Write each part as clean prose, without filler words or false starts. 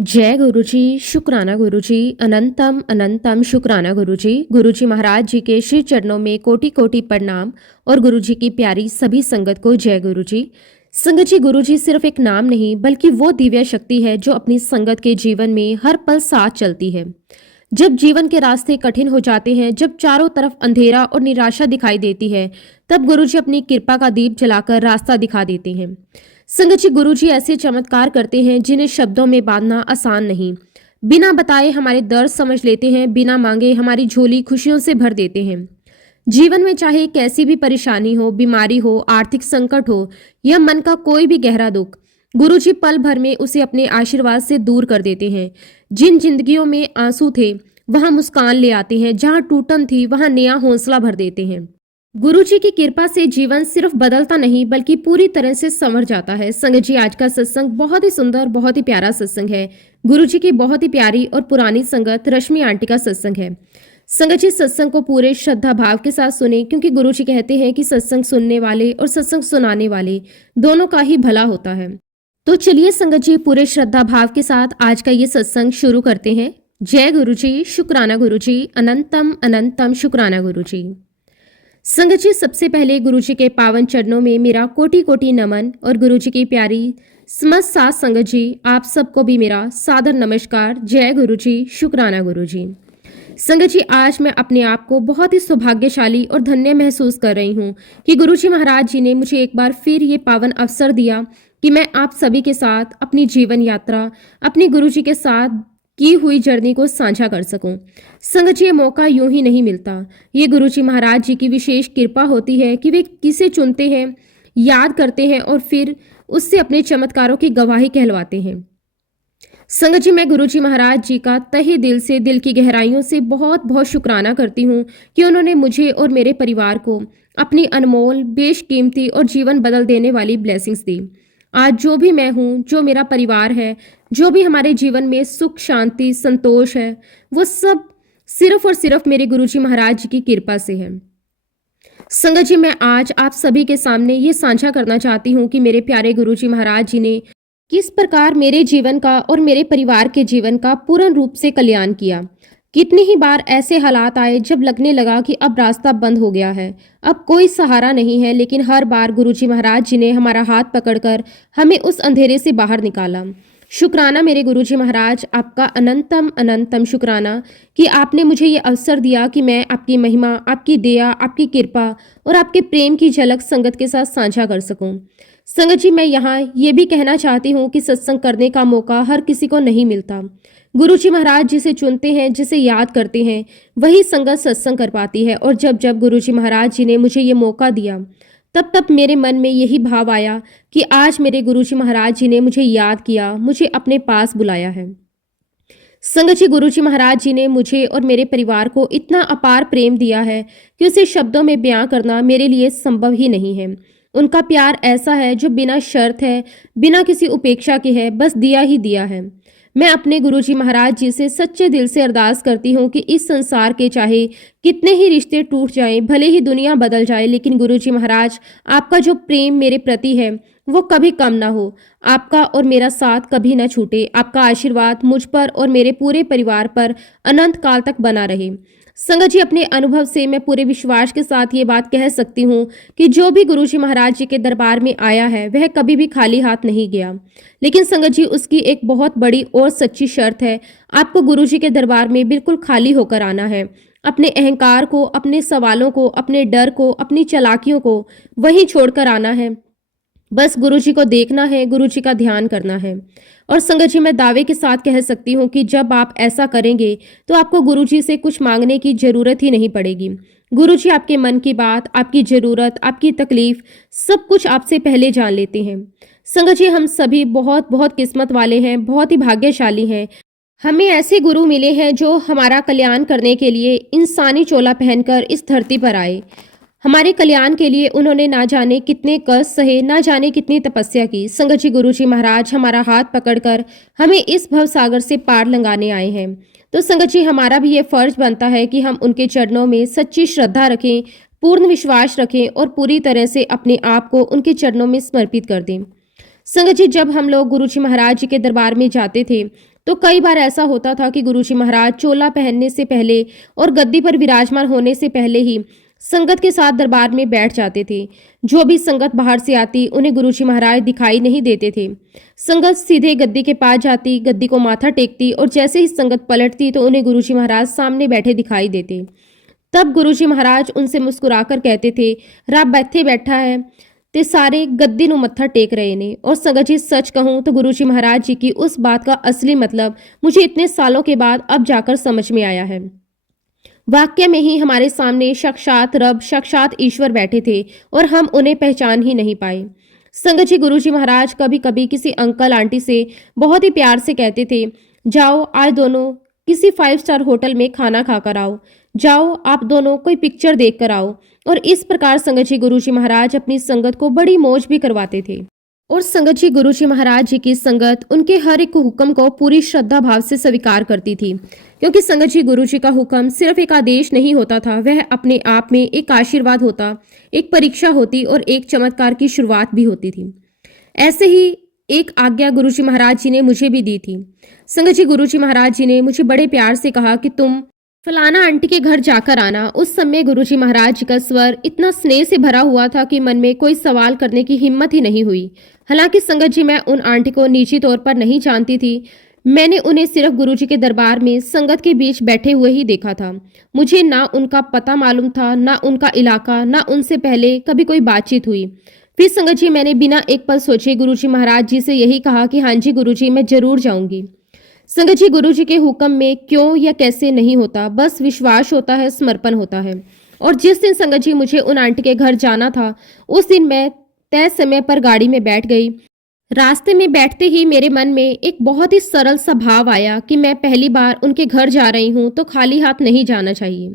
जय गुरुजी, शुक्राना गुरुजी, अनंतम अनंतम शुक्राना गुरुजी। गुरुजी महाराज जी के श्री चरणों में कोटि कोटि प्रणाम और गुरुजी की प्यारी सभी संगत को जय गुरुजी। संगत जी, गुरुजी सिर्फ एक नाम नहीं बल्कि वो दिव्य शक्ति है जो अपनी संगत के जीवन में हर पल साथ चलती है। जब जीवन के रास्ते कठिन हो जाते हैं, जब चारों तरफ अंधेरा और निराशा दिखाई देती है, तब गुरुजी अपनी कृपा का दीप जलाकर रास्ता दिखा देते हैं। संगत जी, गुरुजी ऐसे चमत्कार करते हैं जिन्हें शब्दों में बांधना आसान नहीं। बिना बताए हमारे दर्द समझ लेते हैं, बिना मांगे हमारी झोली खुशियों से भर देते हैं। जीवन में चाहे कैसी भी परेशानी हो, बीमारी हो, आर्थिक संकट हो या मन का कोई भी गहरा दुख, गुरुजी पल भर में उसे अपने आशीर्वाद से दूर कर देते हैं। जिन जिंदगियों में आंसू थे वहां मुस्कान ले आते हैं, जहां टूटन थी वहां नया हौसला भर देते हैं। गुरुजी की कृपा से जीवन सिर्फ बदलता नहीं बल्कि पूरी तरह से संवर जाता है। संगत जी, आज का सत्संग बहुत ही सुंदर, बहुत ही प्यारा सत्संग है। गुरुजी की बहुत ही प्यारी और पुरानी संगत रश्मि आंटी का सत्संग है। संगत जी, सत्संग को पूरे श्रद्धा भाव के साथ सुने, क्योंकि गुरुजी कहते हैं कि सत्संग सुनने वाले और सत्संग सुनाने वाले दोनों का ही भला होता है। तो चलिए संगत जी, पूरे श्रद्धा भाव के साथ आज का ये सत्संग शुरू करते हैं। जय गुरुजी, शुक्राना गुरुजी, अनंतम अनंतम शुक्राना गुरुजी। संगत जी, सबसे पहले गुरुजी के पावन चरणों में मेरा कोटि कोटि नमन और गुरुजी की प्यारी समस्त साथ संगत जी, आप सबको भी मेरा सादर नमस्कार। जय गुरुजी, शुक्राना गुरुजी। संगत जी, आज मैं अपने आप को बहुत ही सौभाग्यशाली और धन्य महसूस कर रही हूँ कि गुरुजी महाराज जी ने मुझे एक बार फिर ये पावन अवसर दिया कि मैं आप सभी के साथ अपनी जीवन यात्रा, अपने गुरुजी के साथ की हुई जर्नी को साझा कर सकूं। संगत जी, ये मौका यूं ही नहीं मिलता। ये गुरुजी महाराज जी की विशेष कृपा होती है कि वे किसे चुनते हैं, याद करते हैं और फिर उससे अपने चमत्कारों की गवाही कहलवाते हैं। संगत जी, मैं गुरुजी महाराज जी का तहे दिल से, दिल की गहराइयों से बहुत बहुत शुक्राना करती हूँ कि उन्होंने मुझे और मेरे परिवार को अपनी अनमोल, बेशकीमती और जीवन बदल देने वाली ब्लेसिंग्स दी। आज जो भी मैं हूँ, जो मेरा परिवार है, जो भी हमारे जीवन में सुख, शांति, संतोष है, वो सब सिर्फ और सिर्फ मेरे गुरुजी महाराज जी की कृपा से है। संगत जी, मैं आज आप सभी के सामने ये साझा करना चाहती हूँ कि मेरे प्यारे गुरुजी महाराज जी ने किस प्रकार मेरे जीवन का और मेरे परिवार के जीवन का पूर्ण रूप से कल्याण किया। कितनी ही बार ऐसे हालात आए जब लगने लगा कि अब रास्ता बंद हो गया है, अब कोई सहारा नहीं है, लेकिन हर बार गुरुजी महाराज जी ने हमारा हाथ पकड़कर हमें उस अंधेरे से बाहर निकाला। शुक्राना मेरे गुरुजी महाराज, आपका अनंतम अनंतम शुक्राना कि आपने मुझे ये अवसर दिया कि मैं आपकी महिमा, आपकी दया, आपकी कृपा और आपके प्रेम की झलक संगत के साथ साझा कर सकूं। संगत जी, मैं यहाँ ये भी कहना चाहती हूँ कि सत्संग करने का मौका हर किसी को नहीं मिलता। गुरुजी महाराज जिसे चुनते हैं, जिसे याद करते हैं, वही संगत सत्संग कर पाती है। और जब जब गुरुजी महाराज जी ने मुझे ये मौका दिया, तब तब मेरे मन में यही भाव आया कि आज मेरे गुरुजी महाराज जी ने मुझे याद किया, मुझे अपने पास बुलाया है। संगत जी, गुरुजी महाराज जी ने मुझे और मेरे परिवार को इतना अपार प्रेम दिया है कि उसे शब्दों में बयां करना मेरे लिए संभव ही नहीं है। उनका प्यार ऐसा है जो बिना शर्त है, बिना किसी उपेक्षा के है, बस दिया ही दिया है। मैं अपने गुरुजी महाराज जी से सच्चे दिल से अरदास करती हूँ कि इस संसार के चाहे कितने ही रिश्ते टूट जाएं, भले ही दुनिया बदल जाए, लेकिन गुरुजी महाराज, आपका जो प्रेम मेरे प्रति है वो कभी कम ना हो। आपका और मेरा साथ कभी ना छूटे। आपका आशीर्वाद मुझ पर और मेरे पूरे परिवार पर अनंत काल तक बना रहे। संगत जी, अपने अनुभव से मैं पूरे विश्वास के साथ ये बात कह सकती हूँ कि जो भी गुरुजी महाराज जी के दरबार में आया है वह कभी भी खाली हाथ नहीं गया। लेकिन संगत जी, उसकी एक बहुत बड़ी और सच्ची शर्त है। आपको गुरुजी के दरबार में बिल्कुल खाली होकर आना है। अपने अहंकार को, अपने सवालों को, अपने डर को, अपनी चालाकियों को वहीं छोड़कर आना है। बस गुरुजी को देखना है, गुरुजी का ध्यान करना है। और संगत जी, मैं दावे के साथ कह सकती हूँ कि जब आप ऐसा करेंगे तो आपको गुरुजी से कुछ मांगने की जरूरत ही नहीं पड़ेगी। गुरुजी आपके मन की बात, आपकी जरूरत, आपकी तकलीफ सब कुछ आपसे पहले जान लेते हैं। संगत जी, हम सभी बहुत बहुत किस्मत वाले हैं, बहुत ही भाग्यशाली हैं। हमें ऐसे गुरु मिले हैं जो हमारा कल्याण करने के लिए इंसानी चोला पहनकर इस धरती पर आए। हमारे कल्याण के लिए उन्होंने ना जाने कितने कष्ट सहे, ना जाने कितनी तपस्या की। संगत जी, गुरुजी महाराज हमारा हाथ पकड़कर हमें इस भव सागर से पार लंघाने आए हैं। तो संगत जी, हमारा भी ये फर्ज बनता है कि हम उनके चरणों में सच्ची श्रद्धा रखें, पूर्ण विश्वास रखें और पूरी तरह से अपने आप को उनके चरणों में समर्पित कर दें। संगत जी, जब हम लोग गुरुजी महाराज जी के दरबार में जाते थे तो कई बार ऐसा होता था कि गुरुजी महाराज चोला पहनने से पहले और गद्दी पर विराजमान होने से पहले ही संगत के साथ दरबार में बैठ जाते थे। जो भी संगत बाहर से आती उन्हें गुरुजी महाराज दिखाई नहीं देते थे। संगत सीधे गद्दी के पास जाती, गद्दी को माथा टेकती और जैसे ही संगत पलटती तो उन्हें गुरुजी महाराज सामने बैठे दिखाई देते। तब गुरुजी महाराज उनसे मुस्कुराकर कहते थे, रब ਇੱਥੇ बैठा है ते सारे गद्दी ਨੂੰ मत्था टेक रहे ने। और संगत जी सच कहूँ तो गुरुजी महाराज जी की उस बात का असली मतलब मुझे इतने सालों के बाद अब जाकर समझ में आया है। वाक्य में ही हमारे सामने साक्षात रब, साक्षात ईश्वर बैठे थे और हम उन्हें पहचान ही नहीं पाए। संगत जी गुरुजी महाराज कभी कभी किसी अंकल आंटी से बहुत ही प्यार से कहते थे, जाओ आज दोनों किसी 5 स्टार होटल में खाना खाकर आओ, जाओ आप दोनों कोई पिक्चर देख कर आओ। और इस प्रकार संगत जी गुरुजी महाराज अपनी संगत को बड़ी मौज भी करवाते थे। और संगत जी गुरुजी महाराज जी की संगत उनके हर एक हुक्म को पूरी श्रद्धा भाव से स्वीकार करती थी, क्योंकि संगत जी गुरुजी का हुक्म सिर्फ एक आदेश नहीं होता था, वह अपने आप में एक आशीर्वाद होता, एक परीक्षा होती और एक चमत्कार की शुरुआत भी होती थी। ऐसे ही एक आज्ञा गुरुजी महाराज जी ने मुझे भी दी थी। संगत जी गुरुजी महाराज जी ने मुझे बड़े प्यार से कहा कि तुम फलाना आंटी के घर जाकर आना। उस समय गुरुजी महाराज जी का स्वर इतना स्नेह से भरा हुआ था कि मन में कोई सवाल करने की हिम्मत ही नहीं हुई। हालांकि संगत जी मैं उन आंटी को निजी तौर पर नहीं जानती थी, मैंने उन्हें सिर्फ गुरुजी के दरबार में संगत के बीच बैठे हुए ही देखा था। मुझे ना उनका पता मालूम था, ना उनका इलाका, ना उनसे पहले कभी कोई बातचीत हुई। फिर संगत जी मैंने बिना एक पल सोचे गुरुजी महाराज जी से यही कहा कि हाँ जी गुरुजी मैं जरूर जाऊंगी। संगत जी गुरुजी के हुक्म में क्यों या कैसे नहीं होता, बस विश्वास होता है, समर्पण होता है। और जिस दिन संगत जी मुझे उन आंटी के घर जाना था उस दिन मैं तय समय पर गाड़ी में बैठ गई। रास्ते में बैठते ही मेरे मन में एक बहुत ही सरल सा भाव आया कि मैं पहली बार उनके घर जा रही हूँ तो खाली हाथ नहीं जाना चाहिए।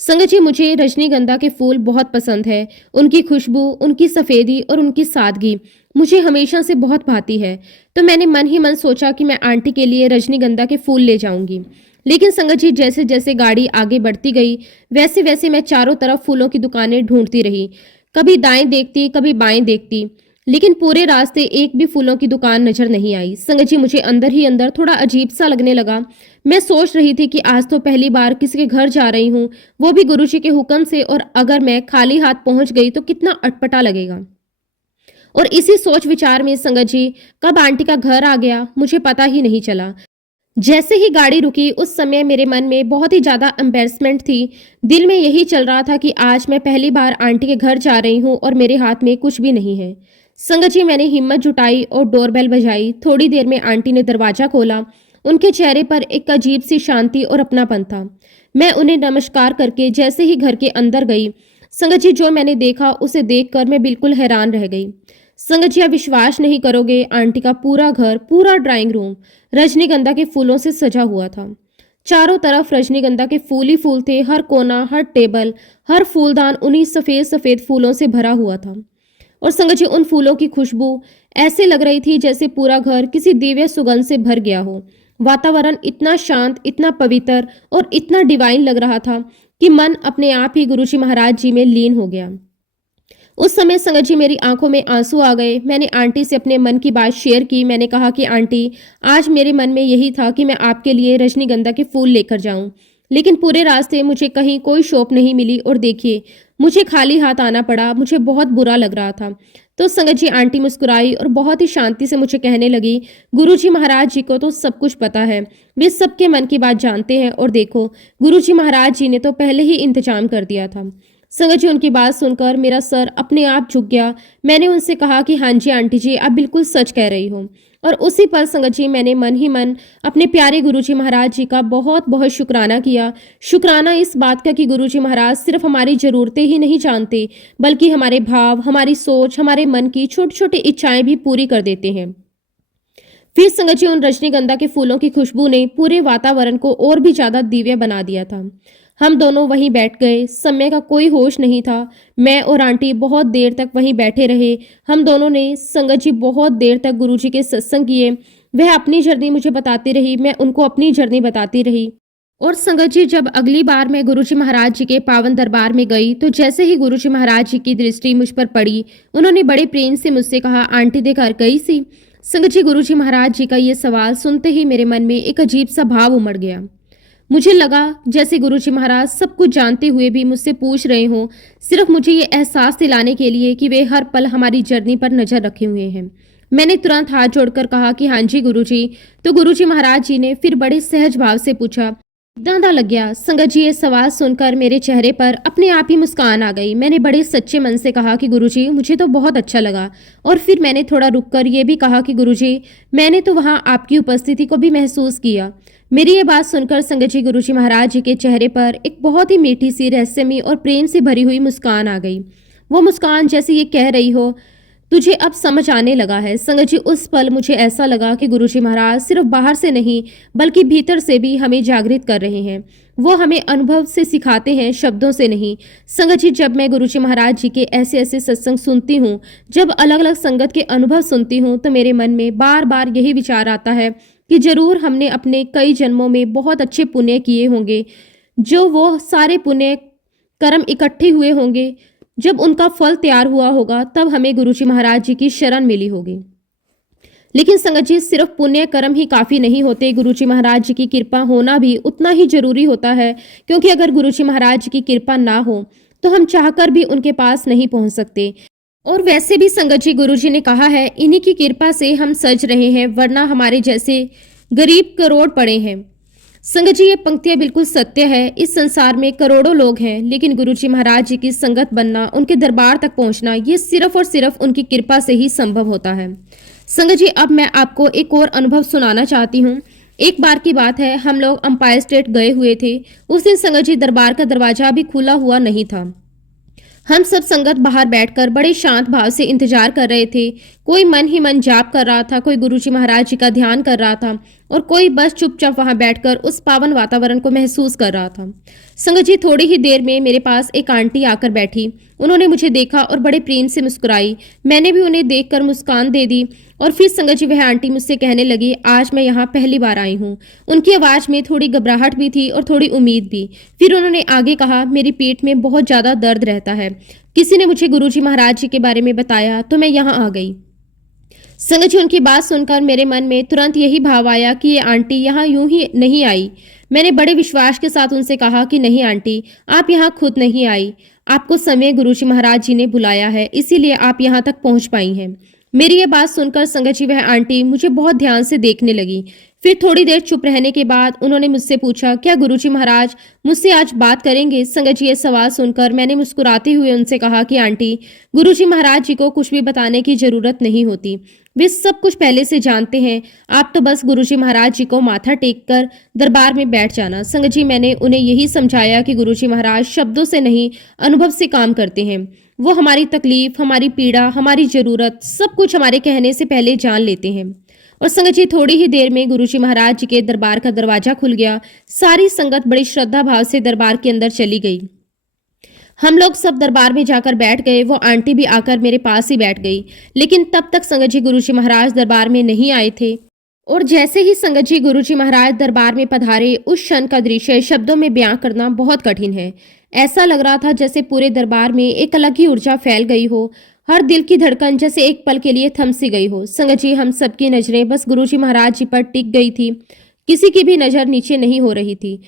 संगत जी मुझे रजनीगंधा के फूल बहुत पसंद है, उनकी खुशबू, उनकी सफ़ेदी और उनकी सादगी मुझे हमेशा से बहुत भाती है। तो मैंने मन ही मन सोचा कि मैं आंटी के लिए रजनीगंधा के फूल ले जाऊंगी। लेकिन संगत जी जैसे जैसे गाड़ी आगे बढ़ती गई वैसे वैसे मैं चारों तरफ फूलों की दुकानें ढूंढती रही, कभी दाएं देखती कभी बाएं देखती, लेकिन पूरे रास्ते एक भी फूलों की दुकान नजर नहीं आई। संगत जी मुझे अंदर ही अंदर थोड़ा अजीब सा लगने लगा। मैं सोच रही थी कि आज तो पहली बार किसी के घर जा रही हूँ, वो भी गुरुजी के हुक्म से, और अगर मैं खाली हाथ पहुंच गई तो कितना अटपटा लगेगा। और इसी सोच विचार में संगत जी कब आंटी का घर आ गया मुझे पता ही नहीं चला। जैसे ही गाड़ी रुकी उस समय मेरे मन में बहुत ही ज्यादा एम्बेरसमेंट थी। दिल में यही चल रहा था कि आज मैं पहली बार आंटी के घर जा रही हूँ और मेरे हाथ में कुछ भी नहीं है। संगत जी मैंने हिम्मत जुटाई और डोरबेल बजाई। थोड़ी देर में आंटी ने दरवाजा खोला। उनके चेहरे पर एक अजीब सी शांति और अपनापन था। मैं उन्हें नमस्कार करके जैसे ही घर के अंदर गई, संगत जी जो मैंने देखा उसे देखकर मैं बिल्कुल हैरान रह गई। संगत जी आप विश्वास नहीं करोगे, आंटी का पूरा घर, पूरा ड्राइंग रूम रजनीगंधा के फूलों से सजा हुआ था। चारों तरफ रजनीगंधा के फूल ही फूल थे। हर कोना, हर टेबल, हर फूलदान उन्हीं सफेद सफेद फूलों से भरा हुआ था। और संगत जी उन फूलों की खुशबू ऐसे लग रही थी जैसे पूरा घर किसी दिव्य सुगंध से भर गया हो। वातावरण इतना शांत, इतना पवित्र और इतना डिवाइन लग रहा था कि मन अपने आप ही गुरुजी महाराज जी में लीन हो गया। उस समय संगत जी मेरी आंखों में आंसू आ गए। मैंने आंटी से अपने मन की बात शेयर की। मैंने कहा कि आंटी आज मेरे मन में यही था कि मैं आपके लिए रजनीगंधा के फूल लेकर जाऊं, लेकिन पूरे रास्ते मुझे कहीं कोई शॉप नहीं मिली और देखिए मुझे खाली हाथ आना पड़ा। मुझे बहुत बुरा लग रहा था। तो संगत जी आंटी मुस्कुराई और बहुत ही शांति से मुझे कहने लगी, गुरुजी महाराज जी को तो सब कुछ पता है, वे सबके मन की बात जानते हैं, और देखो गुरुजी महाराज जी ने तो पहले ही इंतजाम कर दिया था। संगत जी उनकी बात सुनकर मेरा सर अपने आप झुक गया। मैंने उनसे कहा कि हाँ जी आंटी जी आप बिल्कुल सच कह रही हो। और उसी पल संगत जी मैंने मन ही मन अपने प्यारे गुरुजी महाराज जी का बहुत बहुत शुक्राना किया। शुक्राना इस बात का कि गुरुजी महाराज सिर्फ हमारी ज़रूरतें ही नहीं जानते, बल्कि हमारे भाव, हमारी सोच, हमारे मन की छोटी छोटी इच्छाएं भी पूरी कर देते हैं। फिर संगत जी उन रजनीगंधा के फूलों की खुशबू ने पूरे वातावरण को और भी ज्यादा दिव्य बना दिया था। हम दोनों वहीं बैठ गए। समय का कोई होश नहीं था। मैं और आंटी बहुत देर तक वहीं बैठे रहे। हम दोनों ने संगत जी बहुत देर तक गुरुजी के सत्संग किए। वह अपनी जर्नी मुझे बताती रही, मैं उनको अपनी जर्नी बताती रही। और संगत जी जब अगली बार मैं गुरुजी महाराज जी के पावन दरबार में गई तो जैसे ही गुरुजी महाराज जी की दृष्टि मुझ पर पड़ी, उन्होंने बड़े प्रेम से मुझसे कहा, आंटी दे घर गई सी। संगत जी, गुरुजी महाराज जी का ये सवाल सुनते ही मेरे मन में एक अजीब सा भाव उमड़ गया। मुझे लगा जैसे गुरुजी महाराज सब कुछ जानते हुए भी मुझसे पूछ रहे हों, सिर्फ मुझे ये एहसास दिलाने के लिए कि वे हर पल हमारी जर्नी पर नजर रखे हुए हैं। मैंने तुरंत हाथ जोड़कर कहा कि हाँ जी गुरुजी। तो गुरुजी महाराज जी ने फिर बड़े सहज भाव से पूछा, दांदा लग गया। संगत जी, ये सवाल सुनकर मेरे चेहरे पर अपने आप ही मुस्कान आ गई। मैंने बड़े सच्चे मन से कहा कि गुरुजी, मुझे तो बहुत अच्छा लगा। और फिर मैंने थोड़ा रुककर ये भी कहा कि गुरुजी, मैंने तो वहाँ आपकी उपस्थिति को भी महसूस किया। मेरी ये बात सुनकर संगत जी, गुरुजी महाराज जी के चेहरे पर एक बहुत ही मीठी सी, रहस्यमयी और प्रेम से भरी हुई मुस्कान आ गई। वो मुस्कान जैसे ये कह रही हो, तुझे अब समझ आने लगा है। संगत जी, उस पल मुझे ऐसा लगा कि गुरुजी महाराज सिर्फ बाहर से नहीं बल्कि भीतर से भी हमें जागृत कर रहे हैं। वो हमें अनुभव से सिखाते हैं, शब्दों से नहीं। संगत जी, जब मैं गुरुजी महाराज जी के ऐसे ऐसे सत्संग सुनती हूँ, जब अलग अलग संगत के अनुभव सुनती हूँ, तो मेरे मन में बार बार यही विचार आता है कि जरूर हमने अपने कई जन्मों में बहुत अच्छे पुण्य किए होंगे। जो वो सारे पुण्य कर्म इकट्ठे हुए होंगे, जब उनका फल तैयार हुआ होगा, तब हमें गुरुजी महाराज जी की शरण मिली होगी। लेकिन संगत जी, सिर्फ पुण्य कर्म ही काफी नहीं होते। गुरुजी महाराज जी की कृपा होना भी उतना ही जरूरी होता है, क्योंकि अगर गुरुजी महाराज जी की कृपा ना हो तो हम चाहकर भी उनके पास नहीं पहुंच सकते। और वैसे भी संगत जी, गुरुजी ने कहा है, इन्हीं की कृपा से हम सज रहे हैं, वरना हमारे जैसे गरीब करोड़ पड़े हैं। संगत जी, ये पंक्तियां बिल्कुल सत्य है। इस संसार में करोड़ों लोग हैं, लेकिन गुरुजी महाराज जी की संगत बनना, उनके दरबार तक पहुंचना, ये सिर्फ और सिर्फ उनकी कृपा से ही संभव होता है। संगत जी, अब मैं आपको एक और अनुभव सुनाना चाहती हूँ। एक बार की बात है, हम लोग अंपायर स्टेट गए हुए थे। उस दिन संगत जी, दरबार का दरवाजा अभी खुला हुआ नहीं था। हम सब संगत बाहर बैठकर बड़े शांत भाव से इंतजार कर रहे थे। कोई मन ही मन जाप कर रहा था, कोई गुरुजी महाराज जी का ध्यान कर रहा था, और कोई बस चुपचाप वहां बैठकर उस पावन वातावरण को महसूस कर रहा था। संगत जी, थोड़ी ही देर में मेरे पास एक आंटी आकर बैठी। उन्होंने मुझे देखा और बड़े प्रेम से मुस्कुराई। मैंने भी उन्हें देखकर मुस्कान दे दी। और फिर संगत जी, वह आंटी मुझसे कहने लगी, आज मैं यहाँ पहली बार आई हूँ। उनकी आवाज में थोड़ी घबराहट भी थी और थोड़ी उम्मीद भी। फिर उन्होंने आगे कहा, मेरी पेट में बहुत ज्यादा दर्द रहता है। किसी ने मुझे गुरुजी महाराज जी के बारे में बताया तो मैं यहाँ आ गई। संगत जी, उनकी बात सुनकर मेरे मन में तुरंत यही भाव आया कि ये आंटी यहाँ यूं ही नहीं आई। मैंने बड़े विश्वास के साथ उनसे कहा कि नहीं आंटी, आप यहाँ खुद नहीं आई। आपको समय गुरुजी महाराज जी ने बुलाया है, इसीलिए आप यहाँ तक पहुंच पाई हैं। मेरी ये बात सुनकर संगत जी, वह आंटी मुझे बहुत ध्यान से देखने लगी। फिर थोड़ी देर चुप रहने के बाद उन्होंने मुझसे पूछा, क्या गुरुजी महाराज मुझसे आज बात करेंगे? संगत जी, ये सवाल सुनकर मैंने मुस्कुराते हुए उनसे कहा कि आंटी, गुरुजी महाराज जी को कुछ भी बताने की जरूरत नहीं होती। वे सब कुछ पहले से जानते हैं। आप तो बस गुरुजी महाराज जी को माथा टेक कर दरबार में बैठ जाना। संगत जी, मैंने उन्हें यही समझाया कि गुरुजी महाराज शब्दों से नहीं, अनुभव से काम करते हैं। वो हमारी तकलीफ, हमारी पीड़ा, हमारी जरूरत, सब कुछ हमारे कहने से पहले जान लेते हैं। और संगत जी, थोड़ी ही देर में गुरुजी महाराज जी के दरबार का दरवाजा खुल गया। सारी संगत बड़ी श्रद्धा भाव से दरबार के अंदर चली गई। हम लोग सब दरबार में जाकर बैठ गए। वो आंटी भी आकर मेरे पास ही बैठ गई। लेकिन तब तक संगत जी, गुरुजी महाराज दरबार में नहीं आए थे। और जैसे ही संगत जी, गुरुजी महाराज दरबार में पधारे, उस क्षण का दृश्य शब्दों में बयां करना बहुत कठिन है। ऐसा लग रहा था जैसे पूरे दरबार में एक अलग ही ऊर्जा फैल गई हो। हर दिल की धड़कन जैसे एक पल के लिए थम सी गई हो। संगत जी, हम सबकी नजरें बस गुरुजी महाराज जी पर टिक गई थी। किसी की भी नजर नीचे नहीं हो रही थी।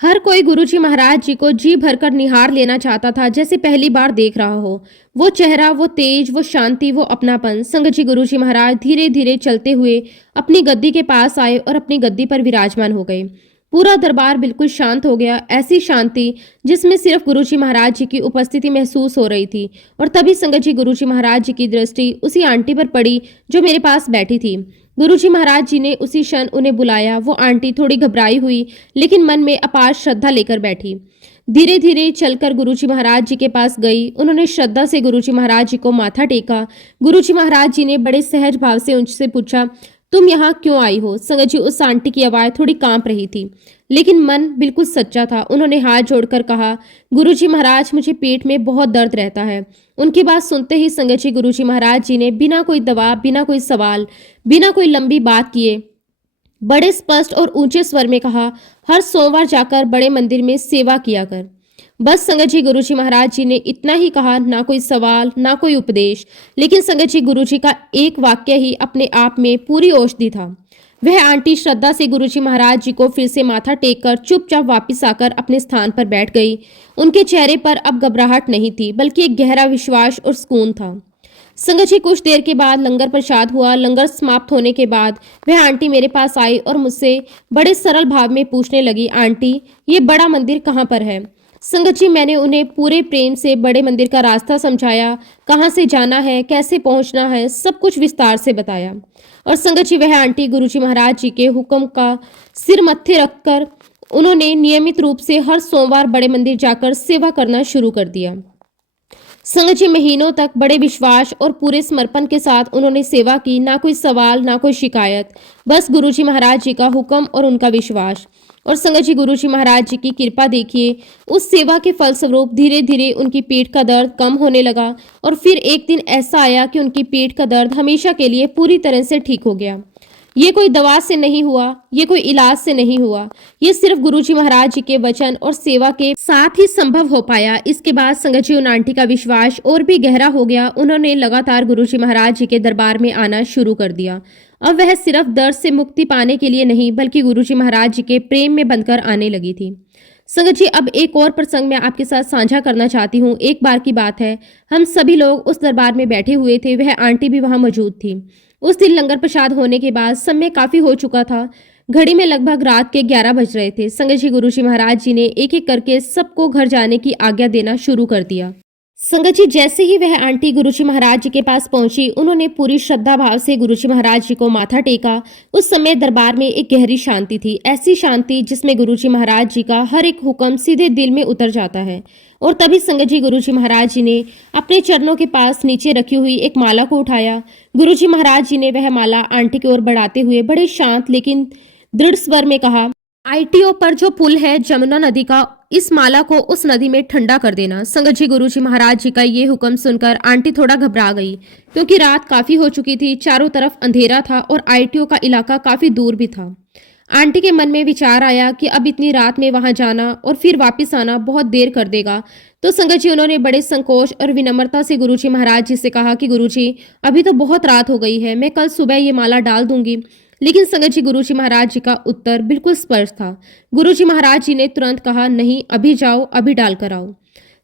हर कोई गुरुजी महाराज जी को जी भरकर निहार लेना चाहता था, जैसे पहली बार देख रहा हो। वो चेहरा, वो तेज, वो शांति, वो अपनापन। संगत जी, गुरुजी महाराज धीरे धीरे चलते हुए अपनी गद्दी के पास आए और अपनी गद्दी पर विराजमान हो गए। पूरा दरबार बिल्कुल शांत हो गया। ऐसी शांति जिसमें सिर्फ गुरुजी महाराज जी की उपस्थिति महसूस हो रही थी। और तभी संगत जी, गुरुजी महाराज जी की दृष्टि उसी आंटी पर पड़ी जो मेरे पास बैठी थी। गुरुजी महाराज जी ने उसी क्षण उन्हें बुलाया। वो आंटी थोड़ी घबराई हुई, लेकिन मन में अपार श्रद्धा लेकर बैठी। धीरे धीरे चलकर गुरुजी महाराज जी के पास गई। उन्होंने श्रद्धा से गुरुजी महाराज जी को माथा टेका। गुरुजी महाराज जी ने बड़े सहज भाव से उनसे पूछा, तुम यहाँ क्यों आई हो? संगत जी, उस आंटी की आवाज थोड़ी कांप रही थी, लेकिन मन बिल्कुल सच्चा था। उन्होंने हाथ जोड़कर कहा, गुरुजी महाराज, मुझे पेट में बहुत दर्द रहता है। उनकी बात सुनते ही संगत जी, गुरुजी महाराज जी ने बिना कोई दवा, बिना कोई सवाल, बिना कोई लंबी बात किए बड़े स्पष्ट और ऊंचे स्वर में कहा, हर सोमवार जाकर बड़े मंदिर में सेवा किया कर। बस संगत जी गुरुजी महाराज जी ने इतना ही कहा, ना कोई सवाल ना कोई उपदेश, लेकिन संगत जी गुरुजी का एक वाक्य ही अपने आप में पूरी औषधि था। वह आंटी श्रद्धा से गुरुजी महाराज जी को फिर से माथा टेक कर चुपचाप वापिस आकर अपने स्थान पर बैठ गई। उनके चेहरे पर अब घबराहट नहीं थी, बल्कि एक गहरा विश्वास और सुकून था। संगत जी कुछ देर के बाद लंगर प्रसाद हुआ। लंगर समाप्त होने के बाद वह आंटी मेरे पास आई और मुझसे बड़े सरल भाव में पूछने लगी, आंटी ये बड़ा मंदिर कहाँ पर है? संगत जी मैंने उन्हें पूरे प्रेम से बड़े मंदिर का रास्ता समझाया, कहाँ से जाना है, कैसे पहुंचना है, सब कुछ विस्तार से बताया। और संगत जी वह आंटी गुरुजी महाराज जी के हुक्म का सिर मत्थे रखकर उन्होंने नियमित रूप से हर सोमवार बड़े मंदिर जाकर सेवा करना शुरू कर दिया। संगत जी महीनों तक बड़े विश्वास और पूरे समर्पण के साथ उन्होंने सेवा की। ना कोई सवाल ना कोई शिकायत, बस गुरुजी महाराज जी का हुक्म और उनका विश्वास। और संगत जी गुरुजी महाराज जी की कृपा देखिए, उस सेवा के फलस्वरूप धीरे धीरे उनकी पेट का दर्द कम होने लगा और फिर एक दिन ऐसा आया कि उनकी पेट का दर्द हमेशा के लिए पूरी तरह से ठीक हो गया। ये कोई दवा से नहीं हुआ, ये कोई इलाज से नहीं हुआ, ये सिर्फ गुरुजी महाराज जी के वचन और सेवा के साथ ही संभव हो पाया। इसके बाद संगत जी उन आंटी का विश्वास और भी गहरा हो गया। उन्होंने लगातार गुरुजी महाराज जी के दरबार में आना शुरू कर दिया। अब वह सिर्फ दर्द से मुक्ति पाने के लिए नहीं, बल्कि गुरुजी महाराज जी के प्रेम में बंधकर आने लगी थी। संगत जी अब एक और प्रसंग मैं आपके साथ साझा करना चाहती हूँ। एक बार की बात है, हम सभी लोग उस दरबार में बैठे हुए थे, वह आंटी भी वहां मौजूद थी। उस दिन लंगर प्रसाद होने के बाद समय काफी हो चुका था। घड़ी में लगभग रात के 11 बज रहे थे। संगत जी गुरुजी महाराज जी ने एक एक करके सबको घर जाने की आज्ञा देना शुरू कर दिया। संगत जी जैसे ही वह आंटी गुरुजी महाराज जी के पास पहुंची, उन्होंने पूरी श्रद्धा भाव से गुरुजी महाराज जी को माथा टेका। उस समय दरबार में एक गहरी शांति थी, ऐसी शांति जिसमें गुरुजी महाराज जी का हर एक हुक्म सीधे दिल में उतर जाता है। और तभी संगत जी गुरुजी महाराज जी ने अपने चरणों के पास नीचे रखी हुई एक माला को उठाया। गुरुजी महाराज जी ने वह माला आंटी की ओर बढ़ाते हुए बड़े शांत लेकिन दृढ़ स्वर में कहा, आईटीओ पर जो पुल है जमुना नदी का, इस माला को उस नदी में ठंडा कर देना। संगत जी गुरुजी महाराज जी का ये हुक्म सुनकर आंटी थोड़ा घबरा गई, क्योंकि रात काफी हो चुकी थी, चारों तरफ अंधेरा था और आईटीओ का इलाका काफी दूर भी था। आंटी के मन में विचार आया कि अब इतनी रात में वहां जाना और फिर वापस आना बहुत देर कर देगा। तो संगत जी उन्होंने बड़े संकोच और विनम्रता से गुरुजी महाराज जी से कहा कि गुरुजी अभी तो बहुत रात हो गई है, मैं कल सुबह ये माला डाल दूंगी। लेकिन संगत जी गुरुजी महाराज जी का उत्तर बिल्कुल स्पष्ट था। गुरुजी महाराज जी ने तुरंत कहा, नहीं अभी जाओ, अभी डाल कर आओ।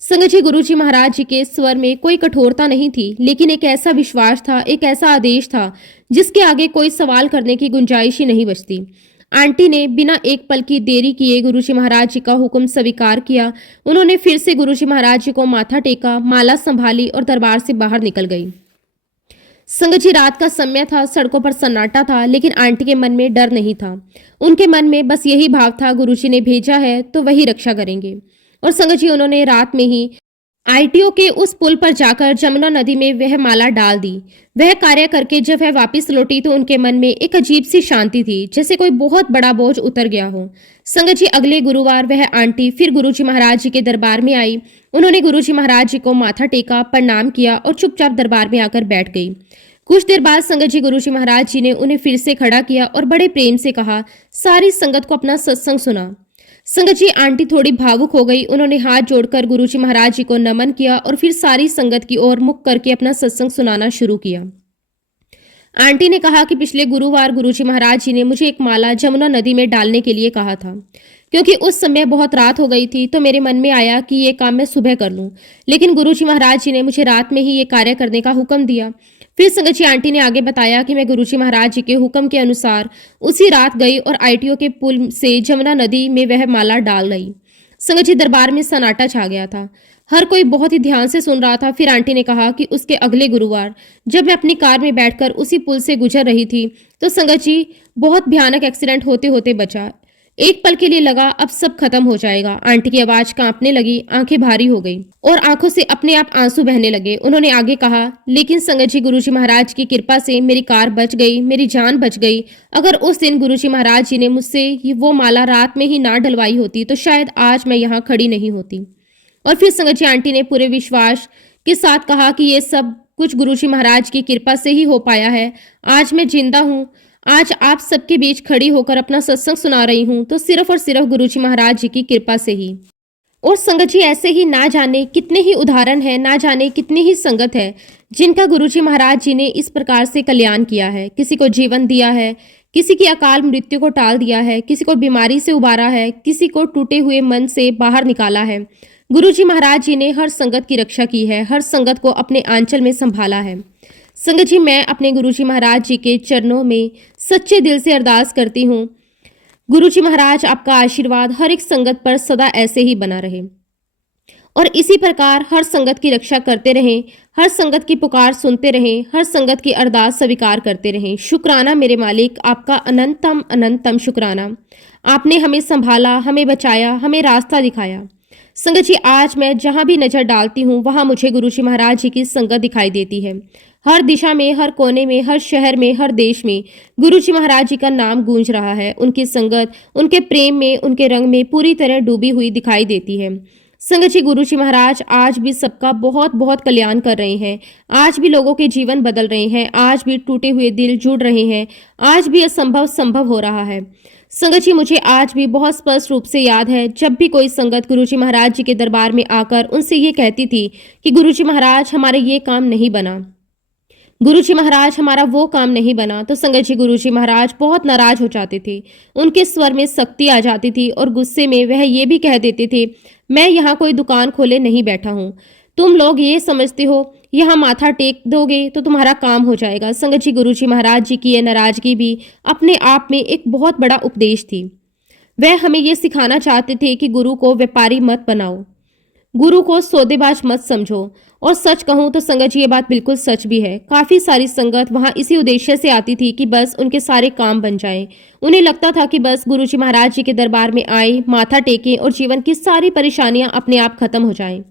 संगत जी गुरुजी महाराज जी के स्वर में कोई कठोरता नहीं थी, लेकिन एक ऐसा विश्वास था, एक ऐसा आदेश था जिसके आगे कोई सवाल करने की गुंजाइश ही नहीं बचती। आंटी ने बिना एक पल की देरी किए गुरुजी महाराज जी का हुक्म स्वीकार किया। उन्होंने फिर से गुरुजी महाराज जी को माथा टेका, माला संभाली और दरबार से बाहर निकल गई। संगत जी रात का समय था, सड़कों पर सन्नाटा था, लेकिन आंटी के मन में डर नहीं था। उनके मन में बस यही भाव था, गुरुजी ने भेजा है तो वही रक्षा करेंगे। और संगत जी उन्होंने रात में ही आईटीओ के उस पुल पर जाकर जमुना नदी में वह माला डाल दी। वह कार्य करके जब वह वापस लौटी तो उनके मन में एक अजीब सी शांति थी, जैसे कोई बहुत बड़ा बोझ उतर गया हो। संगत जी अगले गुरुवार वह आंटी फिर गुरुजी महाराज जी के दरबार में आई। उन्होंने गुरुजी महाराज जी को माथा टेका, प्रणाम किया और चुपचाप दरबार में आकर बैठ गई। कुछ देर बाद संगत जी गुरुजी महाराज जी ने उन्हें फिर से खड़ा किया और बड़े प्रेम से कहा, सारी संगत को अपना सत्संग सुना। संगत जी आंटी थोड़ी भावुक हो गई। उन्होंने हाथ जोड़कर गुरुजी महाराज जी को नमन किया और फिर सारी संगत की ओर मुख करके अपना सत्संग सुनाना शुरू किया। आंटी ने कहा कि पिछले गुरुवार गुरुजी महाराज जी ने मुझे एक माला जमुना नदी में डालने के लिए कहा था। क्योंकि उस समय बहुत रात हो गई थी तो मेरे मन में आया कि ये काम मैं सुबह कर लूं, लेकिन गुरुजी महाराज जी ने मुझे रात में ही ये कार्य करने का हुक्म दिया। फिर संगत जी आंटी ने आगे बताया कि मैं गुरुजी महाराज जी के हुक्म के अनुसार उसी रात गई और आईटीओ के पुल से जमुना नदी में वह माला डाल गई। संगत जी दरबार में सन्नाटा छा गया था, हर कोई बहुत ही ध्यान से सुन रहा था। फिर आंटी ने कहा कि उसके अगले गुरुवार जब मैं अपनी कार में बैठकर उसी पुल से गुजर रही थी तो संगत जी बहुत भयानक एक्सीडेंट होते होते बचा। एक पल के लिए लगा अब सब खत्म हो जाएगा। आंटी की आवाज कांपने लगी, आंखें भारी हो गई और आंखों से अपने आप आंसू बहने लगे। उन्होंने आगे कहा, लेकिन संगत जी गुरुजी महाराज की कृपा से मेरी कार बच गई, मेरी जान बच गई। अगर उस दिन गुरुजी महाराज जी ने मुझसे वो माला रात में ही ना डलवाई होती तो शायद आज मैं यहाँ खड़ी नहीं होती। और फिर संगत जी आंटी ने पूरे विश्वास के साथ कहा कि ये सब कुछ गुरुजी महाराज की कृपा से ही हो पाया है। आज मैं जिंदा हूँ, आज आप सबके बीच खड़ी होकर अपना सत्संग सुना रही हूँ तो सिर्फ और सिर्फ गुरुजी महाराज जी की कृपा से ही। और संगत जी ऐसे ही ना जाने कितने ही उदाहरण हैं, ना जाने कितनी ही संगत है जिनका गुरुजी महाराज जी ने इस प्रकार से कल्याण किया है। किसी को जीवन दिया है, किसी की अकाल मृत्यु को टाल दिया है, किसी को बीमारी से उबारा है, किसी को टूटे हुए मन से बाहर निकाला है। गुरुजी महाराज जी ने हर संगत की रक्षा की है, हर संगत को अपने आंचल में संभाला है। संगत जी, मैं अपने गुरुजी महाराज जी के चरणों में सच्चे दिल से अरदास करती हूँ, गुरुजी महाराज आपका आशीर्वाद हर एक संगत पर सदा ऐसे ही बना रहे और इसी प्रकार हर संगत की रक्षा करते रहें, हर संगत की पुकार सुनते रहें, हर संगत की अरदास स्वीकार करते रहें। शुक्राना मेरे मालिक, आपका अनंतम अनंतम शुक्राना। आपने हमें संभाला, हमें बचाया, हमें रास्ता दिखाया। संगत जी, आज मैं जहां भी नजर डालती हूँ वहां मुझे गुरुजी महाराज जी की संगत दिखाई देती है। हर दिशा में, हर कोने में, हर शहर में, हर देश में गुरुजी महाराज जी का नाम गूंज रहा है। उनकी संगत उनके प्रेम में, उनके रंग में पूरी तरह डूबी हुई दिखाई देती है। संगत जी, गुरुजी महाराज आज भी सबका बहुत बहुत कल्याण कर रहे हैं। आज भी लोगों के जीवन बदल रहे हैं। आज भी टूटे हुए दिल जुड़ रहे हैं। आज भी असंभव संभव हो रहा है। संगत जी, मुझे आज भी बहुत स्पष्ट रूप से याद है जब भी कोई संगत गुरुजी महाराज जी के दरबार में आकर उनसे ये कहती थी कि गुरुजी महाराज हमारे ये काम नहीं बना, गुरुजी महाराज हमारा वो काम नहीं बना, तो संगत जी गुरुजी महाराज बहुत नाराज हो जाते थे। उनके स्वर में सख्ती आ जाती थी और गुस्से में वह ये भी कह देते थे, मैं यहाँ कोई दुकान खोले नहीं बैठा हूँ। तुम लोग ये समझते हो यहाँ माथा टेक दोगे तो तुम्हारा काम हो जाएगा। संगत जी, गुरुजी महाराज जी की यह नाराजगी भी अपने आप में एक बहुत बड़ा उपदेश थी। वह हमें ये सिखाना चाहते थे कि गुरु को व्यापारी मत बनाओ, गुरु को सौदेबाज मत समझो। और सच कहूं तो संगत जी, ये बात बिल्कुल सच भी है। काफी सारी संगत वहां इसी उद्देश्य से आती थी कि बस उनके सारे काम बन जाएं। उन्हें लगता था कि बस गुरुजी महाराज जी के दरबार में आए, माथा टेकें और जीवन की सारी परेशानियां अपने आप खत्म हो जाएं।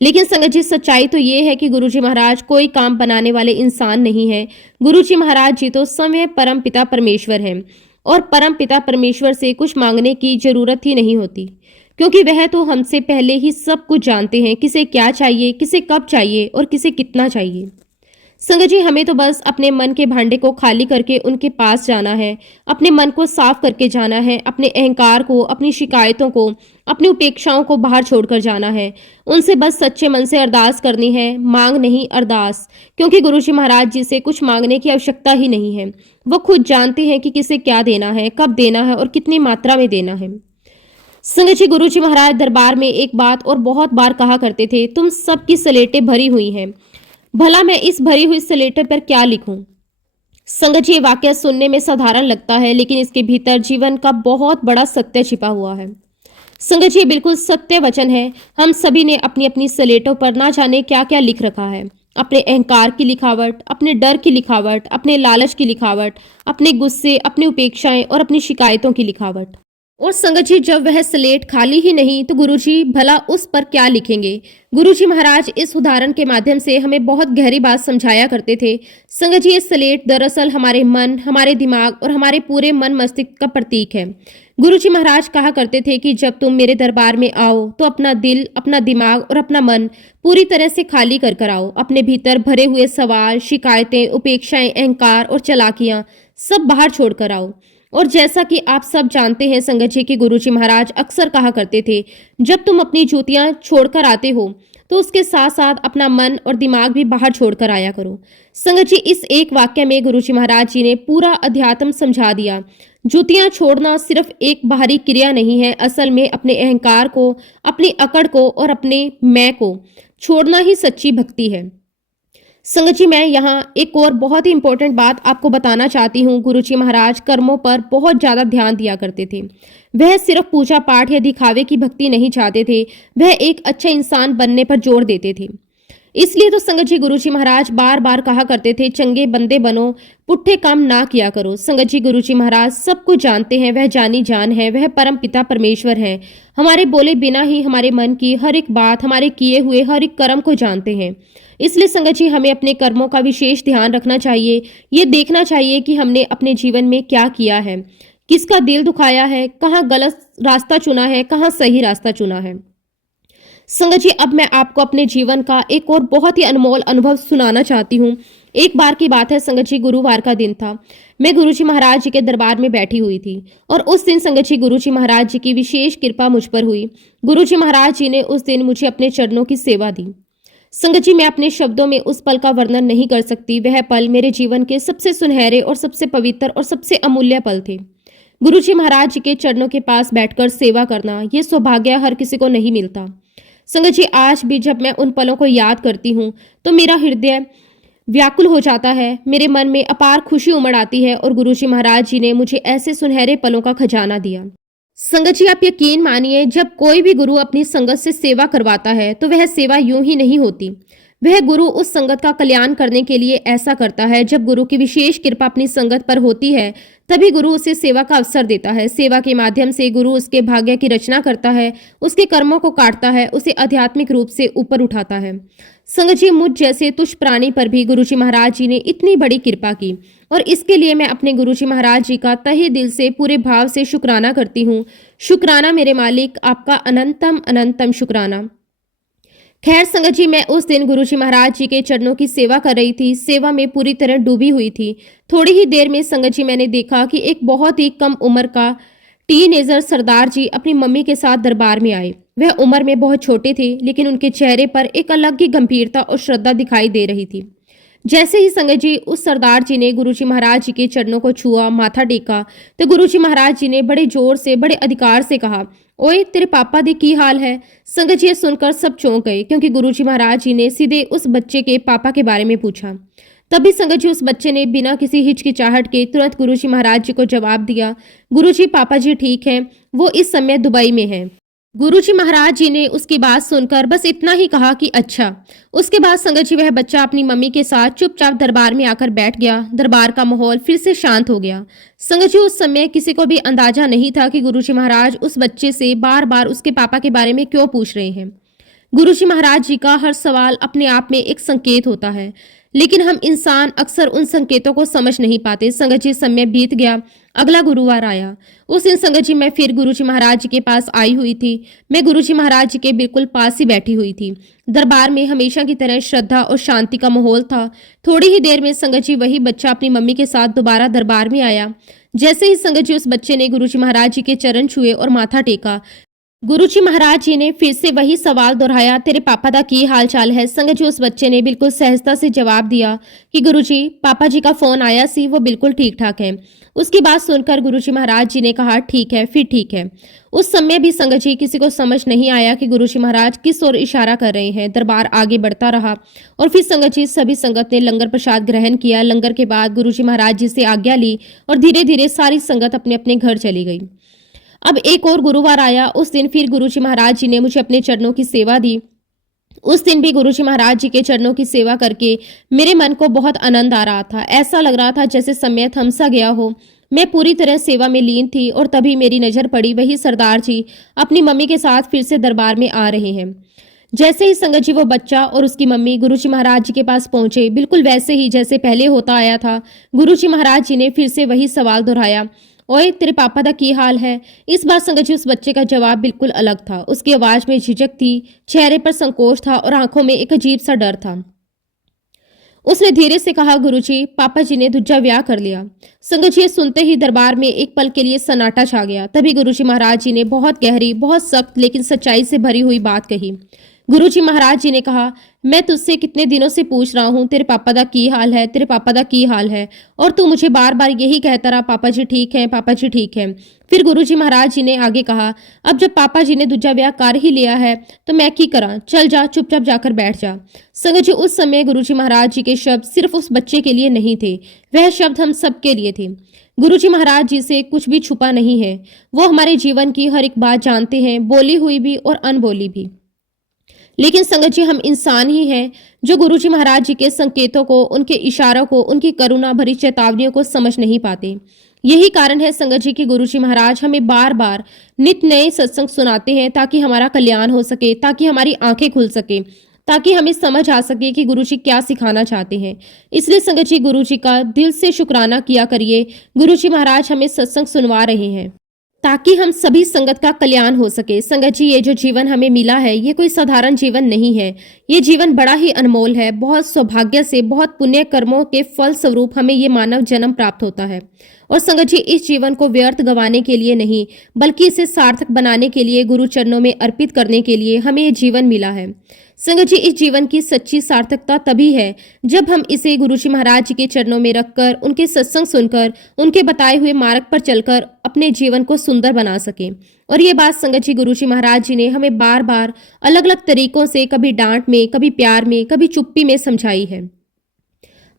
लेकिन संगत जी, सच्चाई तो ये है कि गुरुजी महाराज कोई काम बनाने वाले इंसान नहीं है। गुरुजी महाराज जी तो स्वयं परम पिता परमेश्वर हैं और परम पिता परमेश्वर से कुछ मांगने की जरूरत ही नहीं होती, क्योंकि वह तो हमसे पहले ही सब कुछ जानते हैं, किसे क्या चाहिए, किसे कब चाहिए और किसे कितना चाहिए। संगत जी, हमें तो बस अपने मन के भांडे को खाली करके उनके पास जाना है, अपने मन को साफ करके जाना है, अपने अहंकार को, अपनी शिकायतों को, अपनी उपेक्षाओं को बाहर छोड़कर जाना है। उनसे बस सच्चे मन से अरदास करनी है, मांग नहीं अरदास, क्योंकि गुरुजी महाराज जी से कुछ मांगने की आवश्यकता ही नहीं है। वो खुद जानते हैं कि किसे क्या देना है, कब देना है और कितनी मात्रा में देना है। संगत जी, गुरुजी महाराज दरबार में एक बात और बहुत बार कहा करते थे, तुम सबकी स्लेटें भरी हुई हैं, भला मैं इस भरी हुई स्लेटें पर क्या लिखूं। संगत जी, ये वाक्य सुनने में साधारण लगता है, लेकिन इसके भीतर जीवन का बहुत बड़ा सत्य छिपा हुआ है। संगत जी, ये बिल्कुल सत्य वचन है। हम सभी ने अपनी अपनी स्लेटों पर ना जाने क्या क्या लिख रखा है। अपने अहंकार की लिखावट, अपने डर की लिखावट, अपने लालच की लिखावट, अपने गुस्से, अपनी उपेक्षाएं और अपनी शिकायतों की लिखावट। और संगत जी, जब वह स्लेट खाली ही नहीं तो गुरुजी भला उस पर क्या लिखेंगे। गुरुजी महाराज इस उदाहरण के माध्यम से हमें बहुत गहरी बात समझाया करते थे। संगत जी, ये स्लेट दरअसल हमारे मन, हमारे दिमाग और हमारे पूरे मन मस्तिष्क का प्रतीक है। गुरुजी महाराज कहा करते थे कि जब तुम मेरे दरबार में आओ तो अपना दिल, अपना दिमाग और अपना मन पूरी तरह से खाली कर कर आओ। अपने भीतर भरे हुए सवाल, शिकायतें, उपेक्षाएं, अहंकार और चालाकियां सब बाहर छोड़ कर आओ। और जैसा कि आप सब जानते हैं संगत जी कि गुरुजी महाराज अक्सर कहा करते थे, जब तुम अपनी जूतियां छोड़कर आते हो तो उसके साथ साथ अपना मन और दिमाग भी बाहर छोड़कर आया करो। संगत जी, इस एक वाक्य में गुरुजी महाराज जी ने पूरा अध्यात्म समझा दिया। जूतियां छोड़ना सिर्फ एक बाहरी क्रिया नहीं है, असल में अपने अहंकार को, अपनी अकड़ को और अपने मैं को छोड़ना ही सच्ची भक्ति है। संगत जी, मैं यहाँ एक और बहुत ही इंपॉर्टेंट बात आपको बताना चाहती हूँ। गुरुजी महाराज कर्मों पर बहुत ज्यादा ध्यान दिया करते थे। वह सिर्फ पूजा पाठ या दिखावे की भक्ति नहीं चाहते थे, वह एक अच्छा इंसान बनने पर जोर देते थे। इसलिए तो संगत जी गुरुजी महाराज बार बार कहा करते थे, चंगे बंदे बनो, पुट्ठे काम ना किया करो। संगत जी गुरुजी महाराज सब कुछ जानते हैं, वह जानी जान है, वह परम पिता परमेश्वर है। हमारे बोले बिना ही हमारे मन की हर एक बात, हमारे किए हुए हर एक कर्म को जानते हैं। इसलिए संगत जी हमें अपने कर्मों का विशेष ध्यान रखना चाहिए। ये देखना चाहिए कि हमने अपने जीवन में क्या किया है, किसका दिल दुखाया है, कहाँ गलत रास्ता चुना है, कहाँ सही रास्ता चुना है। संगत जी अब मैं आपको अपने जीवन का एक और बहुत ही अनमोल अनुभव सुनाना चाहती हूँ। एक बार की बात है संगत जी, गुरुवार का दिन था। मैं गुरुजी महाराज जी के दरबार में बैठी हुई थी और उस दिन संगत जी गुरुजी महाराज जी की विशेष कृपा मुझ पर हुई। गुरुजी महाराज जी ने उस दिन मुझे अपने चरणों की सेवा दी। संगत जी, मैं अपने शब्दों में उस पल का वर्णन नहीं कर सकती। वह पल मेरे जीवन के सबसे सुनहरे और सबसे पवित्र और सबसे अमूल्य पल थे। गुरुजी महाराज जी के चरणों के पास बैठकर सेवा करना, ये सौभाग्य हर किसी को नहीं मिलता। संगत जी, आज भी जब मैं उन पलों को याद करती हूँ तो मेरा हृदय व्याकुल हो जाता है। मेरे मन में अपार खुशी उमड़ आती है और गुरुजी महाराज जी ने मुझे ऐसे सुनहरे पलों का खजाना दिया। संगत जी, आप यकीन मानिए, जब कोई भी गुरु अपनी संगत से सेवा करवाता है तो वह सेवा यूं ही नहीं होती। वह गुरु उस संगत का कल्याण करने के लिए ऐसा करता है। जब गुरु की विशेष कृपा अपनी संगत पर होती है तभी गुरु उसे सेवा का अवसर देता है। सेवा के माध्यम से गुरु उसके भाग्य की रचना करता है, उसके कर्मों को काटता है, उसे आध्यात्मिक रूप से ऊपर उठाता है। संगत जी, मुझ जैसे तुच्छ प्राणी पर भी गुरुजी महाराज जी ने इतनी बड़ी कृपा की और इसके लिए मैं अपने गुरुजी महाराज जी का तहे दिल से पूरे भाव से शुक्राना करती हूँ। शुक्राना मेरे मालिक, आपका अनंतम अनंतम शुक्राना। खैर संगत जी, मैं उस दिन गुरुजी महाराज जी के चरणों की सेवा कर रही थी। सेवा में पूरी तरह डूबी हुई थी। थोड़ी ही देर में संगत जी मैंने देखा कि एक बहुत ही कम उम्र का टीनेजर सरदार जी अपनी मम्मी के साथ दरबार में आए। वह उम्र में बहुत छोटे थे, लेकिन उनके चेहरे पर एक अलग ही गंभीरता और श्रद्धा दिखाई दे रही थी। जैसे ही संगत जी उस सरदार जी ने गुरुजी महाराज जी के चरणों को छुआ, माथा टेका, तो गुरुजी महाराज जी ने बड़े जोर से, बड़े अधिकार से कहा, ओए तेरे पापा दी की हाल है। संगत जी, ये सुनकर सब चौंक गए, क्योंकि गुरुजी महाराज जी ने सीधे उस बच्चे के पापा के बारे में पूछा। तभी संगत जी उस बच्चे ने बिना किसी हिचकिचाहट के तुरंत गुरुजी महाराज जी को जवाब दिया, गुरुजी पापा जी ठीक हैं, वो इस समय दुबई में हैं। गुरुजी महाराज जी ने उसकी बात सुनकर बस इतना ही कहा कि अच्छा। उसके बाद संगत जी वह बच्चा अपनी मम्मी के साथ चुपचाप दरबार में आकर बैठ गया। दरबार का माहौल फिर से शांत हो गया। संगत जी, उस समय किसी को भी अंदाजा नहीं था कि गुरुजी महाराज उस बच्चे से बार बार उसके पापा के बारे में क्यों पूछ रहे हैं। गुरुजी महाराज जी का हर सवाल अपने आप में एक संकेत होता है, लेकिन हम इंसान अक्सर उन संकेतों को समझ नहीं पाते। संगत जी, समय बीत गया, अगला गुरुवार आया। उस दिन संगत जी मैं फिर गुरुजी महाराज जी के पास आई हुई थी। मैं गुरुजी महाराज जी के बिल्कुल पास ही बैठी हुई थी। दरबार में हमेशा की तरह श्रद्धा और शांति का माहौल था। थोड़ी ही देर में संगत जी वही बच्चा अपनी मम्मी के साथ दोबारा दरबार में आया। जैसे ही संगत जी उस बच्चे ने गुरुजी महाराज जी के चरण छुए और माथा टेका, गुरुजी महाराज जी ने फिर से वही सवाल दोहराया, तेरे पापा दा की हाल चाल है। संगत जी, उस बच्चे ने बिल्कुल सहजता से जवाब दिया कि गुरुजी पापा जी का फोन आया सी, वो बिल्कुल ठीक ठाक है। उसकी बात सुनकर गुरुजी महाराज जी ने कहा, ठीक है, फिर ठीक है। उस समय भी संगत जी किसी को समझ नहीं आया कि गुरुजी महाराज किस ओर इशारा कर रहे हैं। दरबार आगे बढ़ता रहा और फिर संगत जी सभी संगत ने लंगर प्रसाद ग्रहण किया। लंगर के बाद गुरुजी महाराज जी से आज्ञा ली और धीरे धीरे सारी संगत अपने अपने घर चली गई। अब एक और गुरुवार आया। उस दिन फिर गुरुजी महाराज जी ने मुझे अपने चरणों की सेवा दी। उस दिन भी गुरुजी महाराज जी के चरणों की सेवा करके मेरे मन को बहुत आनंद आ रहा था। ऐसा लग रहा था जैसे समय थम सा गया हो। मैं पूरी तरह सेवा में लीन थी और तभी मेरी नजर पड़ी, वही सरदार जी अपनी मम्मी के साथ फिर से दरबार में आ रहे हैं। जैसे ही संगत जी वो बच्चा और उसकी मम्मी गुरुजी महाराज जी के पास पहुंचे, बिल्कुल वैसे ही जैसे पहले होता आया था, गुरुजी महाराज जी ने फिर से वही सवाल दोहराया, ओए तेरे पापा दा की हाल है। इस बार संगत जी उस बच्चे का जवाब बिल्कुल अलग था। उसकी आवाज में झिझक थी, चेहरे पर संकोच था और आंखों में एक अजीब सा डर था। उसने धीरे से कहा, गुरुजी पापा जी ने दूजा ब्याह कर लिया। संगत जी सुनते ही दरबार में एक पल के लिए सन्नाटा छा गया। तभी गुरुजी महाराज जी ने बहुत गहरी, बहुत सख्त लेकिन सच्चाई से भरी हुई बात कही। गुरुजी महाराज जी ने कहा, मैं तुझसे कितने दिनों से पूछ रहा हूँ, तेरे पापा दा की हाल है, तेरे पापा दा की हाल है, और तू मुझे बार बार यही कहता रहा, पापा जी ठीक है, पापा जी ठीक है। फिर गुरुजी महाराज जी ने आगे कहा, अब जब पापा जी ने दूजा ब्याह कर ही लिया है तो मैं की करा, चल जा, चुपचाप जाकर बैठ जा। संगत जी, उस समय गुरुजी महाराज जी के शब्द सिर्फ उस बच्चे के लिए नहीं थे, वह शब्द हम सबके लिए थे। गुरुजी महाराज जी से कुछ भी छुपा नहीं है। वो हमारे जीवन की हर एक बात जानते हैं, बोली हुई भी और अनबोली भी। लेकिन संगत जी, हम इंसान ही हैं जो गुरुजी महाराज जी के संकेतों को, उनके इशारों को, उनकी करुणा भरी चेतावनियों को समझ नहीं पाते। यही कारण है संगत जी कि गुरुजी महाराज हमें बार बार नित नए सत्संग सुनाते हैं ताकि हमारा कल्याण हो सके, ताकि हमारी आंखें खुल सके, ताकि हमें समझ आ सके कि गुरुजी क्या सिखाना चाहते हैं। इसलिए संगत जी, गुरुजी का दिल से शुक्राना किया करिए। गुरुजी महाराज हमें सत्संग सुनवा रहे हैं। ताकि हम सभी संगत का कल्याण हो सके। संगत जी, ये जो जीवन हमें मिला है, ये कोई साधारण जीवन नहीं है। ये जीवन बड़ा ही अनमोल है। बहुत सौभाग्य से, बहुत पुण्य कर्मों के फल स्वरूप हमें ये मानव जन्म प्राप्त होता है। और संगत जी, इस जीवन को व्यर्थ गंवाने के लिए नहीं, बल्कि इसे सार्थक बनाने के लिए, गुरु चरणों में अर्पित करने के लिए हमें ये जीवन मिला है। संगत जी, इस जीवन की सच्ची सार्थकता तभी है जब हम इसे गुरु जी महाराज जी के चरणों में रखकर, उनके सत्संग सुनकर, उनके बताए हुए मार्ग पर चलकर अपने जीवन को सुंदर बना सकें। और ये बात संगत जी, गुरु जी महाराज जी ने हमें बार बार अलग अलग तरीकों से, कभी डांट में, कभी प्यार में, कभी चुप्पी में समझाई है।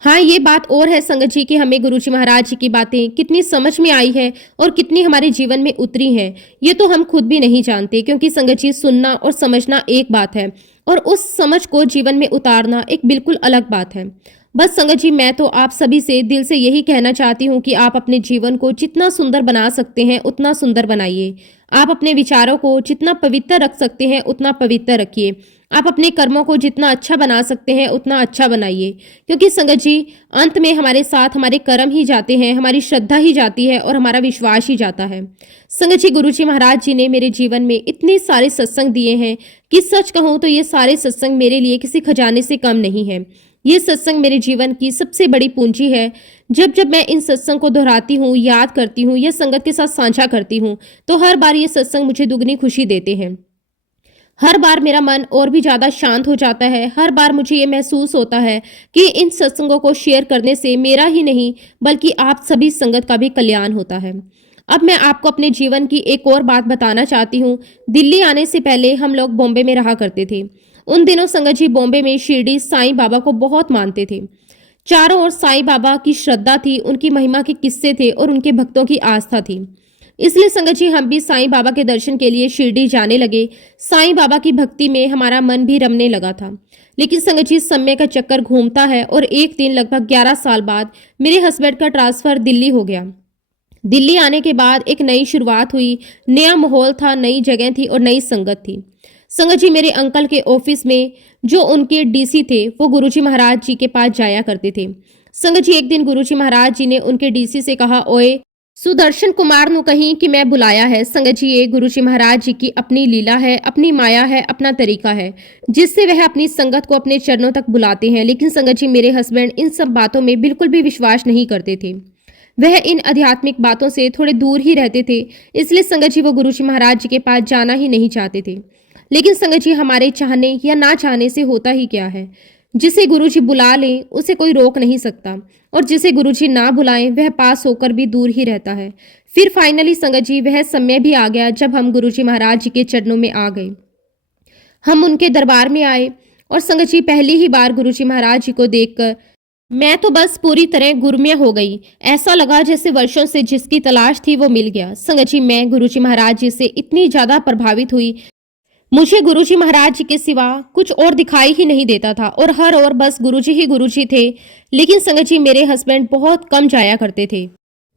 हाँ, ये बात और है संगत जी कि हमें गुरु जी महाराज जी की बातें कितनी समझ में आई है और कितनी हमारे जीवन में उतरी हैं, ये तो हम खुद भी नहीं जानते। क्योंकि संगत जी, सुनना और समझना एक बात है और उस समझ को जीवन में उतारना एक बिल्कुल अलग बात है। बस संगत जी, मैं तो आप सभी से दिल से यही कहना चाहती हूँ कि आप अपने जीवन को जितना सुंदर बना सकते हैं उतना सुंदर बनाइए। आप अपने विचारों को जितना पवित्र रख सकते हैं उतना पवित्र रखिए। आप अपने कर्मों को जितना अच्छा बना सकते हैं उतना अच्छा बनाइए। क्योंकि संगत जी, अंत में हमारे साथ हमारे कर्म ही जाते हैं, हमारी श्रद्धा ही जाती है और हमारा विश्वास ही जाता है। संगत जी, गुरु जी महाराज जी ने मेरे जीवन में इतने सारे सत्संग दिए हैं कि सच कहूँ तो ये सारे सत्संग मेरे लिए किसी खजाने से कम नहीं है। ये सत्संग मेरे जीवन की सबसे बड़ी पूंजी है। जब जब मैं इन सत्संग को दोहराती हूँ, याद करती हूँ या संगत के साथ साझा करती हूँ, तो हर बार ये सत्संग मुझे दुगनी खुशी देते हैं। हर बार मेरा मन और भी ज्यादा शांत हो जाता है। हर बार मुझे ये महसूस होता है कि इन सत्संगों को शेयर करने से मेरा ही नहीं बल्कि आप सभी संगत का भी कल्याण होता है। अब मैं आपको अपने जीवन की एक और बात बताना चाहती हूँ। दिल्ली आने से पहले हम लोग बॉम्बे में रहा करते थे। उन दिनों संगत जी, बॉम्बे में शिरडी साईं बाबा को बहुत मानते थे। चारों ओर साईं बाबा की श्रद्धा थी, उनकी महिमा के किस्से थे और उनके भक्तों की आस्था थी। इसलिए संगत जी, हम भी साईं बाबा के दर्शन के लिए शिरडी जाने लगे। साईं बाबा की भक्ति में हमारा मन भी रमने लगा था। लेकिन संगत जी, समय का चक्कर घूमता है और एक दिन लगभग 11 साल बाद मेरे हस्बैंड का ट्रांसफर दिल्ली हो गया। दिल्ली आने के बाद एक नई शुरुआत हुई। नया माहौल था, नई जगह थी और नई संगत थी। संगत जी, मेरे अंकल के ऑफिस में जो उनके डीसी थे वो गुरुजी महाराज जी के पास जाया करते थे। संगत जी, एक दिन गुरुजी महाराज जी ने उनके डीसी से कहा, ओए सुदर्शन कुमार नु कहीं कि मैं बुलाया है। संगत जी, ये गुरुजी महाराज जी की अपनी लीला है, अपनी माया है, अपना तरीका है जिससे वह अपनी संगत को अपने चरणों तक बुलाते हैं। लेकिन संगत जी, मेरे हस्बैंड इन सब बातों में बिल्कुल भी विश्वास नहीं करते थे। वह इन आध्यात्मिक बातों से थोड़े दूर ही रहते थे। इसलिए संगत जी, वो गुरुजी महाराज जी के पास जाना ही नहीं चाहते थे। लेकिन संगत जी, हमारे चाहने या ना चाहने से होता ही क्या है। जिसे गुरुजी बुला लें उसे कोई रोक नहीं सकता और जिसे गुरुजी ना बुलाएं वह पास होकर भी दूर ही रहता है। फिर फाइनली संगत जी, वह समय भी आ गया जब हम गुरुजी महाराज जी के चरणों में आ गए। हम उनके दरबार में आए और संगत जी, पहली ही बार गुरुजी महाराज जी को देखकर मैं तो बस पूरी तरह गुरमिया हो गई। ऐसा लगा जैसे वर्षों से जिसकी तलाश थी वो मिल गया। संगत जी, मैं गुरुजी महाराज जी से इतनी ज्यादा प्रभावित हुई, मुझे गुरुजी महाराज जी के सिवा कुछ और दिखाई ही नहीं देता था और हर ओर बस गुरुजी ही गुरुजी थे। लेकिन संगत जी, मेरे हस्बैंड बहुत कम जाया करते थे।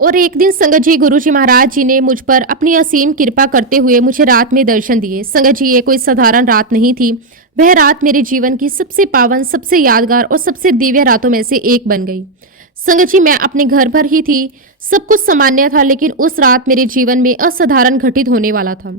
और एक दिन संगत जी, गुरुजी महाराज जी ने मुझ पर अपनी असीम कृपा करते हुए मुझे रात में दर्शन दिए। संगत जी, ये कोई साधारण रात नहीं थी। वह रात मेरे जीवन की सबसे पावन, सबसे यादगार और सबसे दिव्य रातों में से एक बन गई। संगत जी, मैं अपने घर पर ही थी, सब कुछ सामान्य था, लेकिन उस रात मेरे जीवन में असाधारण घटित होने वाला था।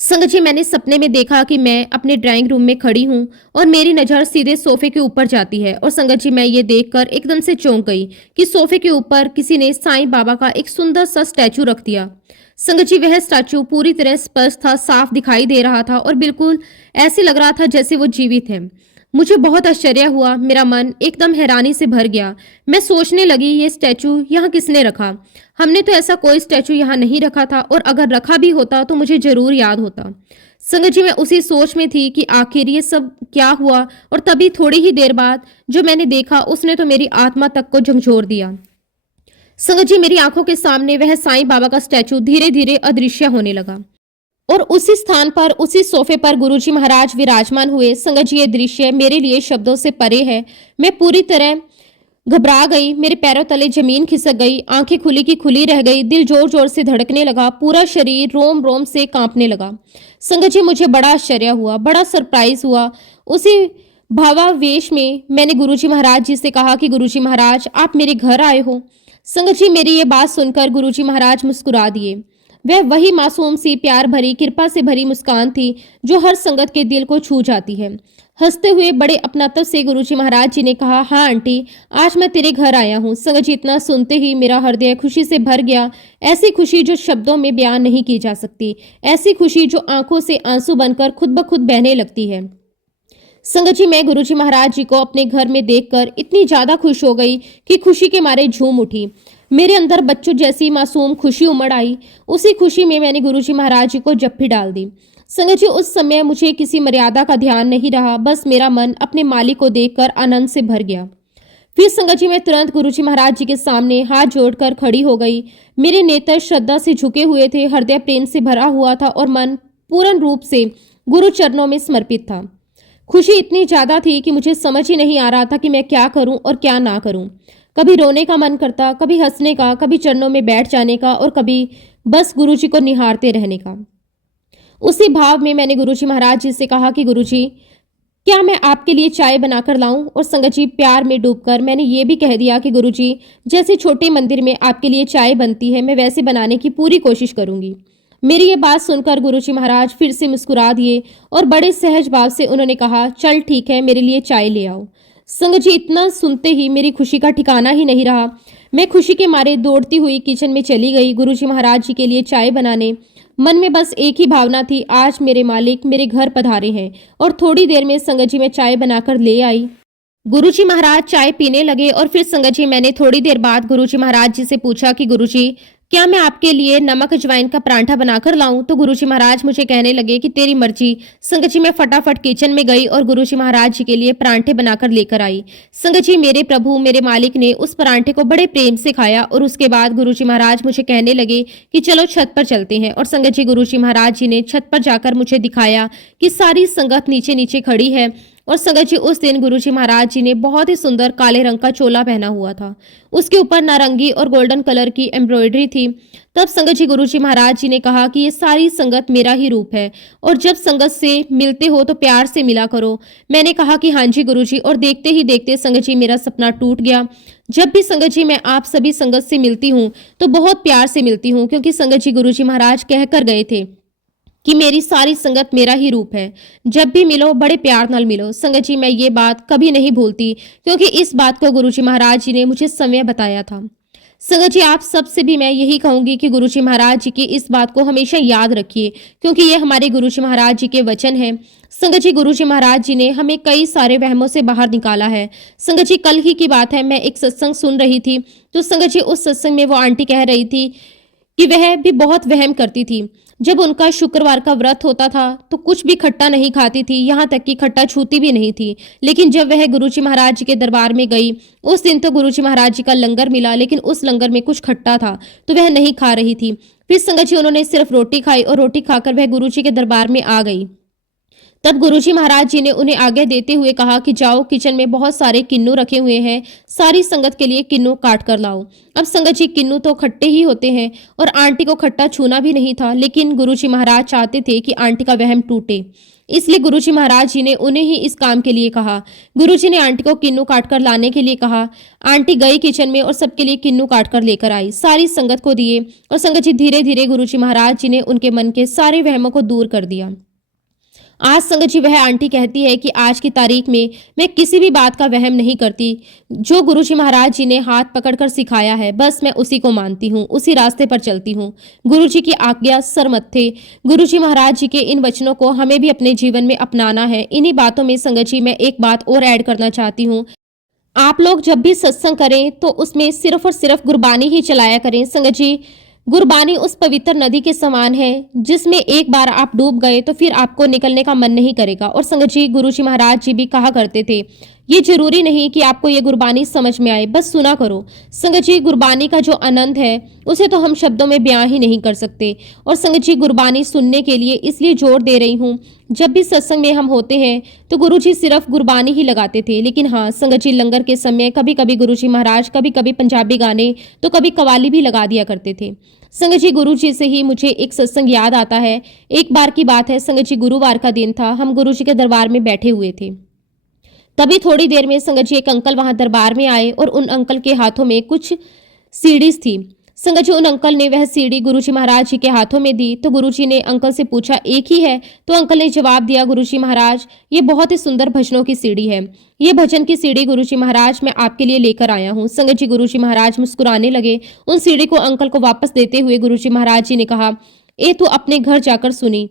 संगत जी, मैंने सपने में देखा कि मैं अपने ड्राइंग रूम में खड़ी हूँ और मेरी नज़र सीधे सोफे के ऊपर जाती है। और संगत जी, मैं ये देखकर एकदम से चौंक गई कि सोफे के ऊपर किसी ने साईं बाबा का एक सुंदर सा स्टैचू रख दिया। संगत जी, वह स्टैचू पूरी तरह स्पष्ट था, साफ दिखाई दे रहा था और बिल्कुल ऐसे लग रहा था जैसे वो जीवित है। मुझे बहुत आश्चर्य हुआ, मेरा मन एकदम हैरानी से भर गया। मैं सोचने लगी, ये स्टैचू यहाँ किसने रखा? हमने तो ऐसा कोई स्टैचू यहाँ नहीं रखा था और अगर रखा भी होता तो मुझे जरूर याद होता। संगत जी, मैं उसी सोच में थी कि आखिर ये सब क्या हुआ और तभी थोड़ी ही देर बाद जो मैंने देखा उसने तो मेरी आत्मा तक को झकझोर दिया। संगत जी, मेरी आंखों के सामने वह साईं बाबा का स्टैचू धीरे धीरे अदृश्य होने लगा और उसी स्थान पर, उसी सोफे पर गुरुजी महाराज विराजमान हुए। संगत जी, ये दृश्य मेरे लिए शब्दों से परे है। मैं पूरी तरह घबरा गई, मेरे पैरों तले जमीन खिसक गई, आंखें खुली की खुली रह गई, दिल जोर जोर से धड़कने लगा, पूरा शरीर रोम रोम से कांपने लगा। संगत जी, मुझे बड़ा आश्चर्य हुआ, बड़ा सरप्राइज हुआ। उसी भावावेश में मैंने गुरुजी महाराज जी से कहा कि गुरुजी महाराज, आप मेरे घर आए हो। संगत जी, मेरी ये बात सुनकर गुरुजी महाराज मुस्कुरा दिए। वह वही मासूम सी प्यार भरी कृपा से भरी मुस्कान थी जो हर संगत के दिल को छू जाती है। हंसते हुए बड़े अपनात्व से गुरुजी महाराज जी ने कहा, हाँ आंटी, आज मैं तेरे घर आया हूँ। संगत जी, इतना सुनते ही मेरा हृदय खुशी से भर गया। ऐसी खुशी जो शब्दों में बयान नहीं की जा सकती, ऐसी खुशी जो आंखों से आंसू बनकर खुद ब खुद बहने लगती है। संगत जी, मैं गुरुजी महाराज जी को अपने घर में देखकर इतनी ज्यादा खुश हो गई कि खुशी के मारे झूम उठी। मेरे अंदर बच्चों जैसी मासूम खुशी उमड़ आई। उसी खुशी में मैंने गुरुजी महाराज जी को जप्फी डाल दी। संगत जी, उस समय मुझे किसी मर्यादा का ध्यान नहीं रहा, बस मेरा मन अपने मालिक को देखकर आनंद से भर गया। फिर संगत जी, मैं तुरंत गुरुजी महाराज जी के सामने हाथ जोड़कर खड़ी हो गई। मेरे नेत्र श्रद्धा से झुके हुए थे, हृदय प्रेम से भरा हुआ था और मन पूर्ण रूप से गुरु चरणों में समर्पित था। खुशी इतनी ज्यादा थी कि मुझे समझ ही नहीं आ रहा था कि मैं क्या करूं और क्या ना करूं। कभी रोने का मन करता, कभी हंसने का, कभी चरणों में बैठ जाने का और कभी बस गुरुजी को निहारते रहने का। उसी भाव में मैंने गुरुजी महाराज जी से कहा कि गुरुजी, क्या मैं आपके लिए चाय बनाकर लाऊं? और संगत जी, प्यार में डूबकर मैंने ये भी कह दिया कि गुरुजी, जैसे छोटे मंदिर में आपके लिए चाय बनती है, मैं वैसे बनाने की पूरी कोशिश करूंगी। मेरी ये बात सुनकर गुरुजी महाराज फिर से मुस्कुरा दिए और बड़े सहज भाव से उन्होंने कहा, चल ठीक है, मेरे लिए चाय ले आओ। संगत जी, इतना सुनते ही मेरी खुशी का ठिकाना ही नहीं रहा। मैं खुशी के मारे दौड़ती हुई किचन में चली गई गुरुजी महाराज जी के लिए चाय बनाने। मन में बस एक ही भावना थी, आज मेरे मालिक मेरे घर पधारे हैं। और थोड़ी देर में संगत जी मैं चाय बनाकर ले आई। गुरुजी महाराज चाय पीने लगे और फिर संगत जी, मैंने थोड़ी देर बाद गुरुजी महाराज जी से पूछा कि गुरुजी, क्या मैं आपके लिए नमक अजवाइन का परांठा बनाकर लाऊं? तो गुरुजी महाराज मुझे कहने लगे कि तेरी मर्जी। संगत जी, मैं फटाफट किचन में गई और गुरुजी महाराज जी के लिए परांठे बनाकर लेकर आई। संगत जी, मेरे प्रभु मेरे मालिक ने उस परांठे को बड़े प्रेम से खाया और उसके बाद गुरुजी महाराज मुझे कहने लगे कि चलो छत पर चलते हैं। और संगत जी, गुरुजी महाराज जी ने छत पर जाकर मुझे दिखाया कि सारी संगत नीचे नीचे खड़ी है। और संगत जी, उस दिन गुरुजी महाराज जी ने बहुत ही सुंदर काले रंग का चोला पहना हुआ था। उसके ऊपर नारंगी और गोल्डन कलर की एम्ब्रॉयडरी थी। तब संगत जी, गुरुजी महाराज जी ने कहा कि ये सारी संगत मेरा ही रूप है और जब संगत से मिलते हो तो प्यार से मिला करो। मैंने कहा कि हाँ जी गुरुजी, और देखते ही देखते संगत जी मेरा सपना टूट गया। जब भी संगत जी मैं आप सभी संगत से मिलती हूँ तो बहुत प्यार से मिलती हूँ, क्योंकि संगत जी गुरुजी महाराज कह कर गए थे कि मेरी सारी संगत मेरा ही रूप है। जब भी मिलो बड़े प्यार नाल मिलो। संगत जी, मैं ये बात कभी नहीं भूलती, क्योंकि इस बात को गुरुजी महाराज जी ने मुझे समय बताया था। संगत जी, आप सबसे भी मैं यही कहूंगी कि गुरुजी महाराज जी की इस बात को हमेशा याद रखिए, क्योंकि ये हमारे गुरुजी महाराज जी के वचन हैं। संगत जी, गुरुजी महाराज जी ने हमें कई सारे वहमों से बाहर निकाला है। संगत जी, कल ही की बात है, मैं एक सत्संग सुन रही थी तो संगत जी, उस सत्संग में वो आंटी कह रही थी कि वह भी बहुत वहम करती थी। जब उनका शुक्रवार का व्रत होता था तो कुछ भी खट्टा नहीं खाती थी, यहाँ तक कि खट्टा छूती भी नहीं थी। लेकिन जब वह गुरुजी महाराज जी के दरबार में गई, उस दिन तो गुरुजी महाराज जी का लंगर मिला, लेकिन उस लंगर में कुछ खट्टा था तो वह नहीं खा रही थी। फिर संगत जी, उन्होंने सिर्फ रोटी खाई और रोटी खाकर वह गुरुजी के दरबार में आ गई। तब गुरुजी महाराज जी ने उन्हें आज्ञा देते हुए कहा कि जाओ, किचन में बहुत सारे किन्नू रखे हुए हैं, सारी संगत के लिए किन्नू काट कर लाओ। अब संगत जी, किन्नू तो खट्टे ही होते हैं और आंटी को खट्टा छूना भी नहीं था, लेकिन गुरुजी महाराज चाहते थे कि आंटी का वहम टूटे, इसलिए गुरुजी महाराज जी ने उन्हें ही इस काम के लिए कहा। गुरुजी ने आंटी को किन्नू काट कर लाने के लिए कहा। आंटी गई किचन में और सबके लिए किन्नू काट कर लेकर आई, सारी संगत को दिए और संगत जी, धीरे धीरे गुरुजी महाराज जी ने उनके मन के सारे वहमों को दूर कर दिया। आज संगत जी, वह आंटी कहती है कि आज की तारीख में मैं किसी भी बात का वहम नहीं करती। जो गुरुजी महाराज जी ने हाथ पकड़कर सिखाया है, बस मैं उसी को मानती हूँ, उसी रास्ते पर चलती हूँ। गुरुजी की आज्ञा सर मत्थे। गुरुजी महाराज जी के इन वचनों को हमें भी अपने जीवन में अपनाना है। इन्हीं बातों में संगत जी, मैं एक बात और ऐड करना चाहती हूँ। आप लोग जब भी सत्संग करें तो उसमें सिर्फ और सिर्फ गुरबानी ही चलाया करें। संगत जी, गुरबानी उस पवित्र नदी के समान है जिसमें एक बार आप डूब गए तो फिर आपको निकलने का मन नहीं करेगा। और संगत जी, गुरुजी महाराज जी भी कहा करते थे, ये जरूरी नहीं कि आपको ये गुरबानी समझ में आए, बस सुना करो। संगत जी, गुरबानी का जो आनंद है उसे तो हम शब्दों में बयां ही नहीं कर सकते। और संगत जी, गुरबानी सुनने के लिए इसलिए जोर दे रही हूँ, जब भी सत्संग में हम होते हैं तो गुरुजी सिर्फ गुरबानी ही लगाते थे, लेकिन हाँ संगत जी, लंगर के समय कभी कभी गुरुजी महाराज कभी कभी पंजाबी गाने तो कभी कवाली भी लगा दिया करते थे। संगत जी, गुरुजी से ही मुझे एक सत्संग याद आता है। एक बार की बात है, संगत जी, गुरुवार का दिन था, हम गुरुजी के दरबार में बैठे हुए थे। तभी थोड़ी देर में संगत जी, एक अंकल वहां दरबार में आए और उन अंकल के हाथों में कुछ सीडीज थी। संगत जी, उन अंकल ने वह सीढ़ी गुरुजी महाराज जी के हाथों में दी तो गुरुजी ने अंकल से पूछा, एक ही है? तो अंकल ने जवाब दिया, गुरुजी महाराज, ये बहुत ही सुंदर भजनों की सीढ़ी है। ये भजन की सीढ़ी गुरुजी महाराज मैं आपके लिए लेकर आया हूँ। संगत जी, गुरुजी महाराज मुस्कुराने लगे। उन सीढ़ी को अंकल को वापस देते हुए गुरुजी महाराज जी ने कहा, ए तू अपने घर जाकर सुनी,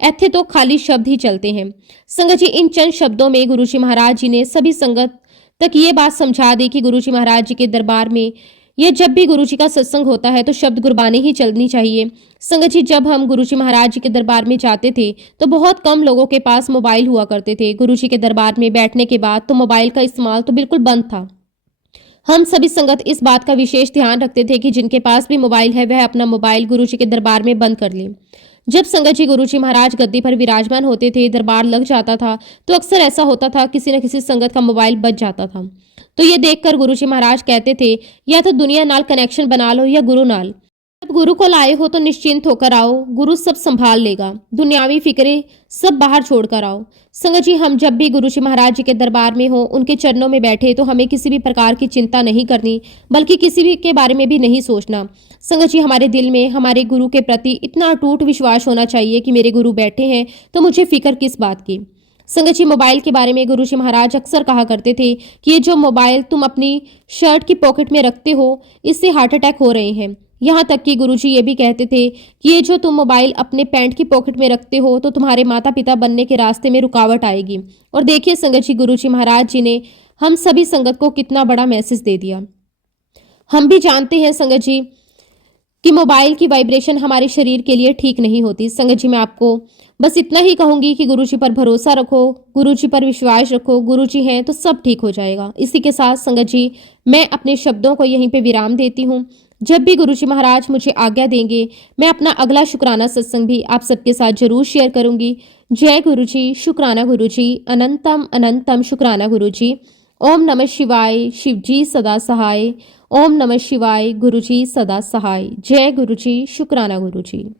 ऐथे तो खाली शब्द ही चलते हैं। संगत जी, इन चंद शब्दों में गुरुजी महाराज जी ने सभी संगत तक ये बात समझा दी कि गुरुजी महाराज जी के दरबार में ये जब भी गुरुजी का सत्संग होता है तो शब्द गुरबानी ही चलनी चाहिए। संगत जी, जब हम गुरुजी महाराज जी के दरबार में जाते थे तो बहुत कम लोगों के पास मोबाइल हुआ करते थे। गुरुजी के दरबार में बैठने के बाद तो मोबाइल का इस्तेमाल तो बिल्कुल बंद था। हम सभी संगत इस बात का विशेष ध्यान रखते थे कि जिनके पास भी मोबाइल है वह अपना मोबाइल गुरुजी के दरबार में बंद कर ले। जब संगत जी गुरुजी महाराज गद्दी पर विराजमान होते थे, दरबार लग जाता था तो अक्सर ऐसा होता था किसी न किसी संगत का मोबाइल बच जाता था। तो ये देखकर गुरुजी महाराज कहते थे, या तो दुनिया नाल कनेक्शन बना लो या गुरु नाल। जब गुरु को लाए हो तो निश्चिंत होकर आओ, गुरु सब संभाल लेगा। दुनियावी फिक्रें सब बाहर छोड़कर आओ। संगत जी, हम जब भी गुरुजी महाराज जी के दरबार में हो, उनके चरणों में बैठे तो हमें किसी भी प्रकार की चिंता नहीं करनी, बल्कि किसी भी के बारे में भी नहीं सोचना। संगत जी, हमारे दिल में हमारे गुरु के प्रति इतना अटूट विश्वास होना चाहिए कि मेरे गुरु बैठे हैं तो मुझे फिक्र किस बात की। संगत जी, मोबाइल के बारे में गुरुजी महाराज अक्सर कहा करते थे कि ये जो मोबाइल तुम अपनी शर्ट की पॉकेट में रखते हो, इससे हार्ट अटैक हो रहे हैं। यहाँ तक कि गुरुजी ये भी कहते थे कि ये जो तुम मोबाइल अपने पैंट की पॉकेट में रखते हो तो तुम्हारे माता पिता बनने के रास्ते में रुकावट आएगी। और देखिए संगत जी, गुरुजी महाराज जी ने हम सभी संगत को कितना बड़ा मैसेज दे दिया। हम भी जानते हैं संगत जी कि मोबाइल की वाइब्रेशन हमारे शरीर के लिए ठीक नहीं होती। संगत जी, मैं आपको बस इतना ही कहूंगी कि गुरुजी पर भरोसा रखो, गुरुजी पर विश्वास रखो, गुरुजी हैं तो सब ठीक हो जाएगा। इसी के साथ संगत जी, मैं अपने शब्दों को यहीं पे विराम देती हूँ। जब भी गुरुजी महाराज मुझे आज्ञा देंगे, मैं अपना अगला शुक्राना सत्संग भी आप सबके साथ जरूर शेयर करूंगी। जय गुरुजी, शुक्राना गुरुजी, अनंतम अनंतम शुक्राना गुरुजी। ओम नमः शिवाय, शिवजी सदा सहाय। ओम नमः शिवाय, गुरुजी सदा सहाय। जय गुरुजी, शुक्राना गुरुजी।